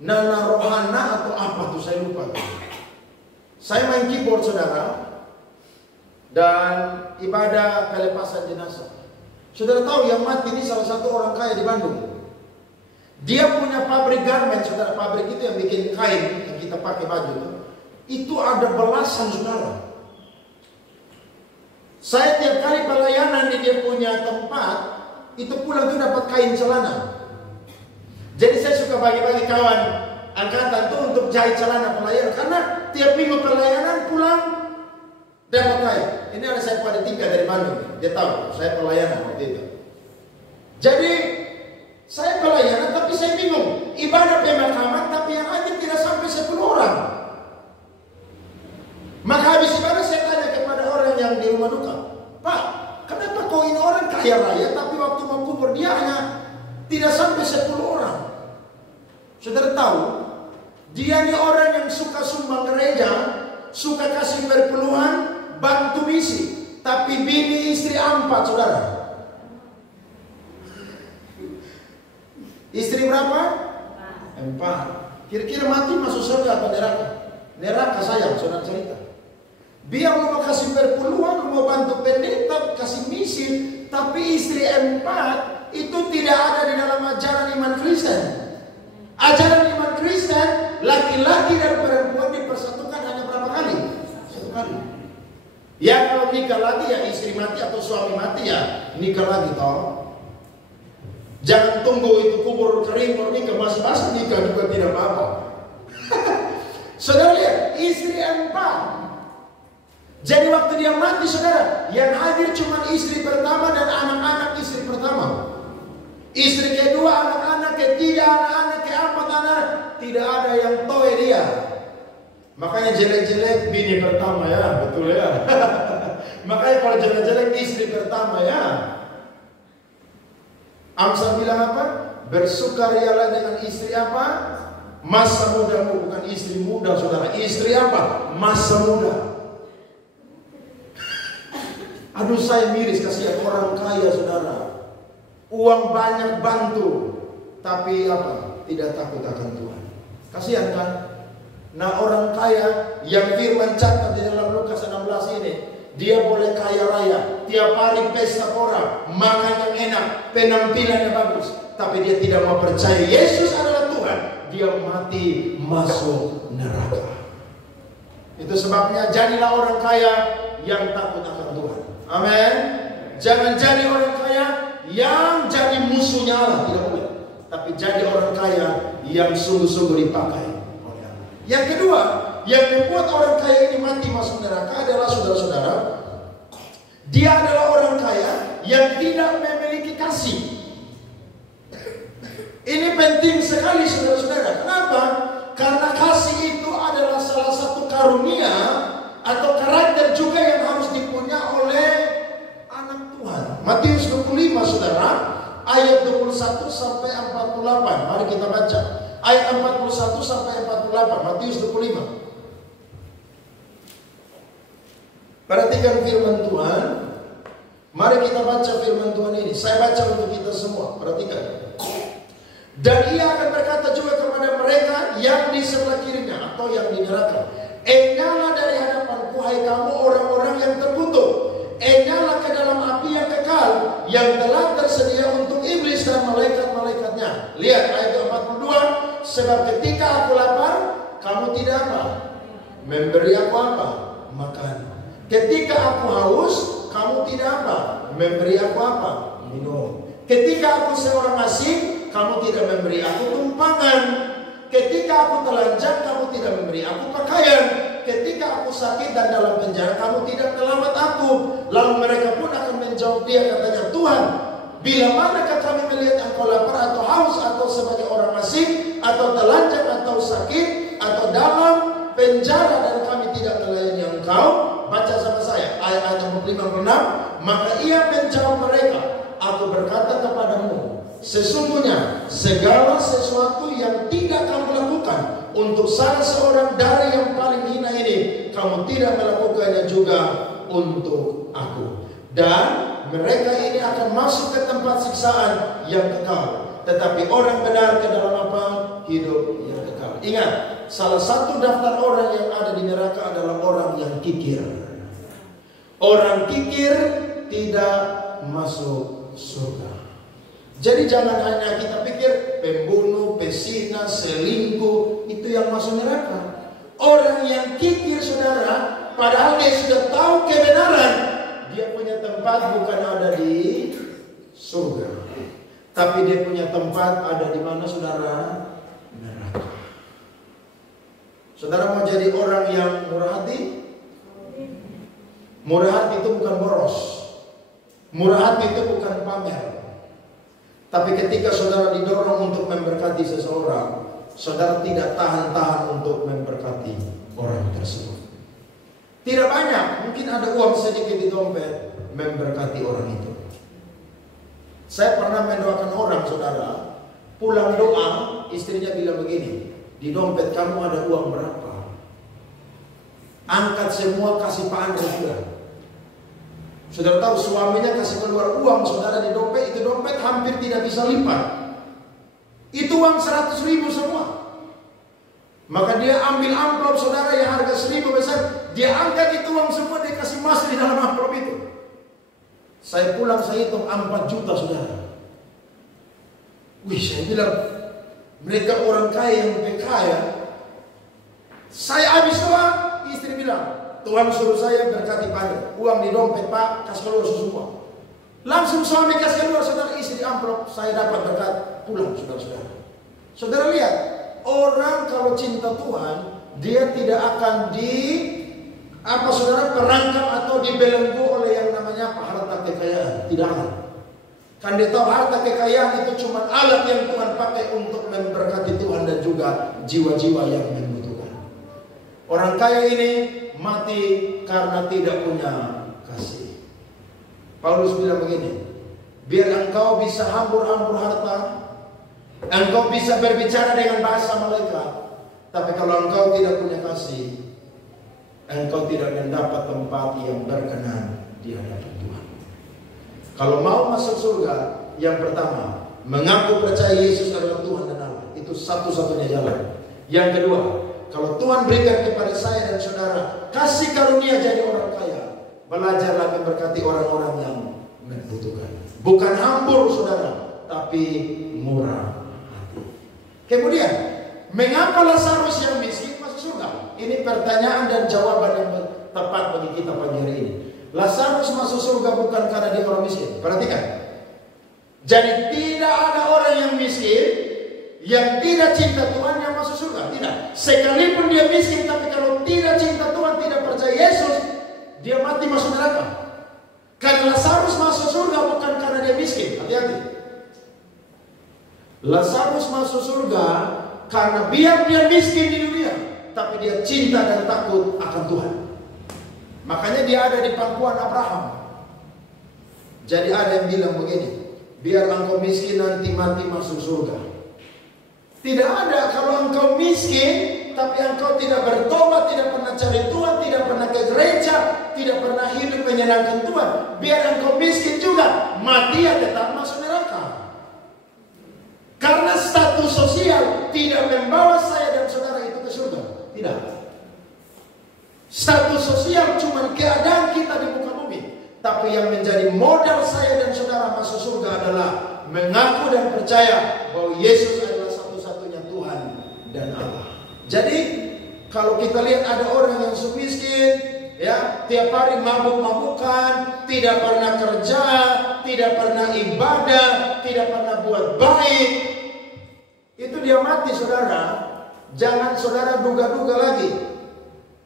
Nana Rohana atau apa tuh, saya lupa. Saya main keyboard, saudara, dan ibadah pelepasan jenazah. Saudara tahu yang mati ini salah satu orang kaya di Bandung. Dia punya pabrik garment, saudara. Pabrik itu yang bikin kain yang kita pakai baju. Itu ada belasan, saudara. Saya tiap kali pelayanan di dia punya tempat, itu pulang tuh dapat kain celana. Jadi saya suka bagi-bagi kawan angkatan tuh untuk jahit celana pelayanan, karena tiap minggu pelayanan pulang dapat kain. Ini ada saya pada 3 dari Bandung, dia tahu saya pelayanan waktu itu. Jadi saya pelayanan tapi saya bingung, ibadah pemakaman tapi yang hadir tidak sampai 10 orang. Maka habis ibadah saya tanya kepada orang yang di rumah duka, Pak, kenapa kau ini orang kaya raya tapi waktu mau kubur dia hanya tidak sampai 10 orang? Saudara tahu, dia ini orang yang suka sumbang gereja, suka kasih perpuluhan, bantu misi, tapi bini istri 4, saudara. Istri berapa? 4. Kira-kira mati masuk surga atau neraka? Neraka, sayang, saudara cerita. Dia mau kasih perpuluhan, mau bantu pendeta, kasih misi, tapi istri 4 itu tidak ada di dalam ajaran iman Kristen. Ajaran iman Kristen, laki-laki dan perempuan dipersatukan hanya berapa kali? 1 kali. Ya kalau nikah lagi ya istri mati atau suami mati ya nikah lagi toh. Jangan tunggu itu kubur kering baru nikah, masing-masing nikah juga tidak apa-apa. Saudara lihat, istri 4. Jadi waktu dia mati, saudara, yang hadir cuma istri pertama dan anak-anak istri pertama. Istri kedua, anak-anak ketiga, anak-anak keempat, anak tidak ada yang toe dia. Makanya jelek-jelek bini pertama ya, betul ya. Makanya kalau jelek-jelek istri pertama ya. Amsal bilang apa? Bersukarialah dengan istri apa? Masa mudamu, bukan istri muda, saudara. Istri apa? Masa muda. Aduh, saya miris kasihan orang kaya, saudara. Uang banyak bantu, tapi apa? Tidak takut akan Tuhan. Kasihan kan? Nah, orang kaya yang firman catat di dalam Lukas 16 ini, dia boleh kaya raya, tiap hari pesta orang, makan yang enak, penampilannya bagus, tapi dia tidak mau percaya Yesus adalah Tuhan. Dia mati masuk neraka. Itu sebabnya jadilah orang kaya yang takut akan Tuhan. Amin. Jangan jadi orang kaya yang jadi musuhnya Allah, tidak boleh. Tapi jadi orang kaya yang sungguh-sungguh dipakai oleh Allah. Yang kedua, yang membuat orang kaya ini mati masuk neraka adalah, saudara-saudara, dia adalah orang kaya yang tidak memiliki kasih. Ini penting sekali, saudara-saudara. Kenapa? Karena kasih itu adalah salah satu karunia atau karakter juga yang harus dipunya oleh anak Tuhan. Matius 25, saudara, ayat 21 sampai 48. Mari kita baca. Ayat 41 sampai 48, Matius 25. Perhatikan firman Tuhan. Mari kita baca firman Tuhan ini. Saya baca untuk kita semua. Perhatikan. Dan ia akan berkata juga kepada mereka yang di sebelah kirinya atau yang di neraka, enyala dari hadapanku, hai kamu orang-orang yang terkutuk, enyala ke dalam api yang kekal, yang telah tersedia untuk iblis dan malaikat-malaikatnya. Lihat ayat 42. Sebab ketika aku lapar, kamu tidak apa? Memberi aku apa? makan. Ketika aku haus, kamu tidak apa? Memberi aku apa? Minum. Ketika aku seorang asing, kamu tidak memberi aku tumpangan. Ketika aku telanjang, kamu tidak memberi aku pakaian. Ketika aku sakit dan dalam penjara, kamu tidak menyelamat aku. Lalu mereka pun akan menjawab dia, katanya, Tuhan, bila manakah kami melihat engkau lapar atau haus atau sebagai orang asing atau telanjang atau sakit atau dalam penjara dan kami tidak melayani engkau? Baca sama saya ayat 45-46. Maka ia menjawab mereka, aku berkata kepadamu, sesungguhnya segala sesuatu yang tidak kamu lakukan untuk salah seorang dari yang paling hina ini, kamu tidak melakukannya juga untuk aku. Dan mereka ini akan masuk ke tempat siksaan yang kekal, tetapi orang benar ke dalam apa? Hidup yang kekal. Ingat, salah satu daftar orang yang ada di neraka adalah orang yang kikir. Orang kikir tidak masuk surga. Jadi jangan hanya kita pikir pembunuh, pesina, selingkuh itu yang masuk neraka. Orang yang kikir, saudara, padahal dia sudah tahu kebenaran, dia punya tempat bukan ada di surga, tapi dia punya tempat ada di mana, saudara? Neraka. Saudara mau jadi orang yang murah hati? Murah hati itu bukan boros. Murah hati itu bukan pamer. Tapi ketika saudara didorong untuk memberkati seseorang, saudara tidak tahan-tahan untuk memberkati orang tersebut. Tidak banyak, mungkin ada uang sedikit di dompet, memberkati orang itu. Saya pernah mendoakan orang, saudara, pulang doa, istrinya bilang begini, di dompet kamu ada uang berapa? Angkat semua, kasih Pak Andre juga. Saudara tahu suaminya kasih keluar uang, saudara, di dompet, itu dompet hampir tidak bisa lipat. Itu uang 100.000 semua. Maka dia ambil amplop, saudara, yang harga 1.000 besar, dia angkat itu uang semua, dia kasih masuk di dalam amplop itu. Saya pulang, saya hitung 4 juta, saudara. Wih, saya bilang, mereka orang kaya yang kaya. Saya habis doa, istri bilang, Tuhan suruh saya berkati Pak, uang di dompet Pak, kasih keluar semua. Langsung suami kasih keluar, saudara, isi di amplop, saya dapat berkat, pulang, saudara-saudara. Saudara lihat, orang kalau cinta Tuhan, dia tidak akan saudara, perangkap atau dibelenggu oleh yang namanya harta kekayaan. Tidak akan. Kan dia tahu harta kekayaan itu cuma alat yang Tuhan pakai untuk memberkati Tuhan dan juga jiwa-jiwa yang membutuhkan. Orang kaya ini mati karena tidak punya kasih. Paulus bilang begini, biar engkau bisa hambur-hambur harta, engkau bisa berbicara dengan bahasa malaikat, tapi kalau engkau tidak punya kasih, engkau tidak mendapat tempat yang berkenan di hadapan Tuhan. Kalau mau masuk surga, yang pertama, mengaku percaya Yesus adalah Tuhan dan Allah. Itu satu-satunya jalan. Yang kedua, kalau Tuhan berikan kepada saya dan saudara kasih karunia jadi orang kaya, belajarlah memberkati orang-orang yang membutuhkan. Bukan hambur, saudara, tapi murah hati. Kemudian, mengapa Lazarus yang miskin masuk surga? Ini pertanyaan dan jawaban yang tepat bagi kita pagi hari ini. Lazarus masuk surga bukan karena dia orang miskin. Perhatikan. Jadi tidak ada orang yang miskin yang tidak cinta Tuhan yang masuk surga. Tidak. Sekalipun dia miskin, tapi kalau tidak cinta Tuhan, tidak percaya Yesus, dia mati masuk neraka. Karena Lazarus masuk surga bukan karena dia miskin. Hati-hati. Lazarus masuk surga karena biar dia miskin di dunia, tapi dia cinta dan takut akan Tuhan. Makanya dia ada di pangkuan Abraham. Jadi ada yang bilang begini, biar engkau miskin nanti mati masuk surga. Tidak ada. Kalau engkau miskin tapi engkau tidak bertobat, tidak pernah cari Tuhan, tidak pernah ke gereja, tidak pernah hidup menyenangkan Tuhan, biar engkau miskin juga, mati ya tetap masuk neraka. Karena status sosial tidak membawa saya dan saudara itu ke surga. Tidak. Status sosial cuma keadaan kita di muka bumi. Tapi yang menjadi modal saya dan saudara masuk surga adalah mengaku dan percaya bahwa Yesus adalah satu-satunya Tuhan dan Allah. Jadi kalau kita lihat ada orang yang miskin, ya, tiap hari mabuk-mabukan, tidak pernah kerja, tidak pernah ibadah, tidak pernah buat baik, itu dia mati, saudara. Jangan saudara duga-duga lagi.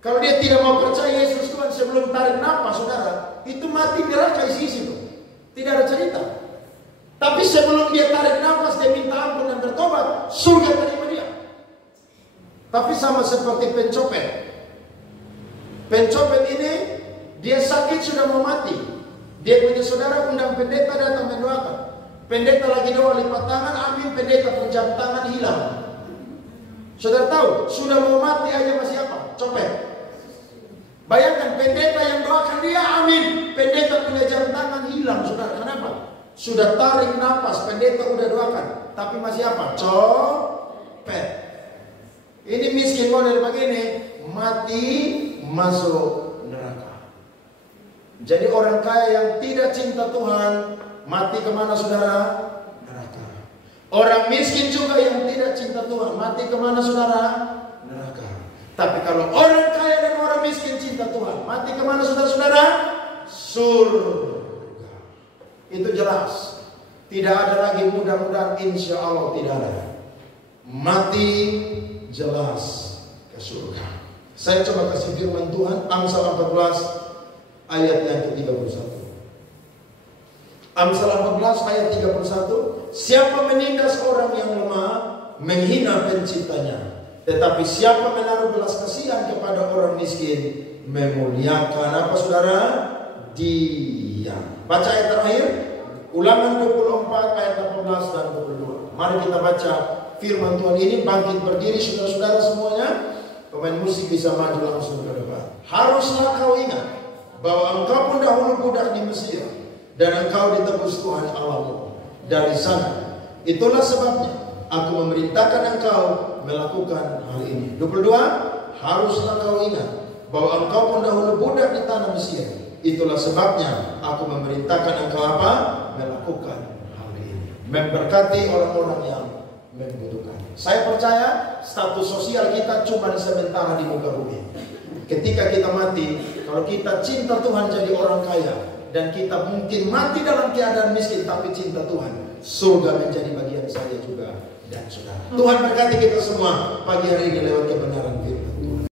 Kalau dia tidak mau percaya Yesus Tuhan sebelum tarik nafas, saudara, itu mati neraka isi-isi tuh. Tidak ada cerita. Tapi sebelum dia tarik nafas, dia minta ampun dan bertobat, surga terima dia. Tapi sama seperti pencopet. Pencopet ini, dia sakit sudah mau mati. Dia punya saudara undang pendeta datang mendoakan. Pendeta lagi doa lipat tangan, amin, pendeta pun jam tangan hilang. Saudara tahu, sudah mau mati aja masih apa? Copet. Bayangkan pendeta yang doakan dia, amin, pendeta punya jam tangan hilang, saudara. Kenapa? Sudah tarik nafas, pendeta udah doakan, tapi masih apa? Copet. Ini miskin model begini, mati masuk neraka. Jadi orang kaya yang tidak cinta Tuhan, mati kemana, saudara? Neraka. Orang miskin juga yang tidak cinta Tuhan, mati kemana, saudara? Neraka. Tapi kalau orang kaya dan orang miskin cinta Tuhan, mati kemana, saudara-saudara? Surga. Itu jelas. Tidak ada lagi mudah-mudahan, insya Allah tidak ada. Mati jelas ke surga. Saya coba kasih firman Tuhan, Amsal 14 ayat yang ke-31. Amsal 14 ayat 31. Siapa menindas orang yang lemah, menghina penciptanya. Tetapi siapa menaruh belas kasihan kepada orang miskin, memuliakan apa, saudara? Dia. Baca ayat terakhir, Ulangan 24 ayat 18 dan 22. Mari kita baca firman Tuhan ini. Bangkit berdiri saudara-saudara semuanya. Pemain musik bisa maju langsung ke depan. Haruslah kau ingat bahwa engkau pun dahulu budak di Mesir, dan engkau ditebus Tuhan Allahmu dari sana. Itulah sebabnya aku memerintahkan engkau melakukan hal ini. 22. Haruslah kau ingat bahwa engkau pun dahulu budak di tanah Mesir. Itulah sebabnya aku memerintahkan engkau apa? Melakukan hal ini. Memberkati orang-orang yang membutuhkan. Saya percaya status sosial kita cuma sementara di muka bumi. Ketika kita mati, kalau kita cinta Tuhan jadi orang kaya, dan kita mungkin mati dalam keadaan miskin tapi cinta Tuhan, surga menjadi bagian saya juga dan saudara. Tuhan berkati kita semua pagi hari ini lewat kebenaran firman.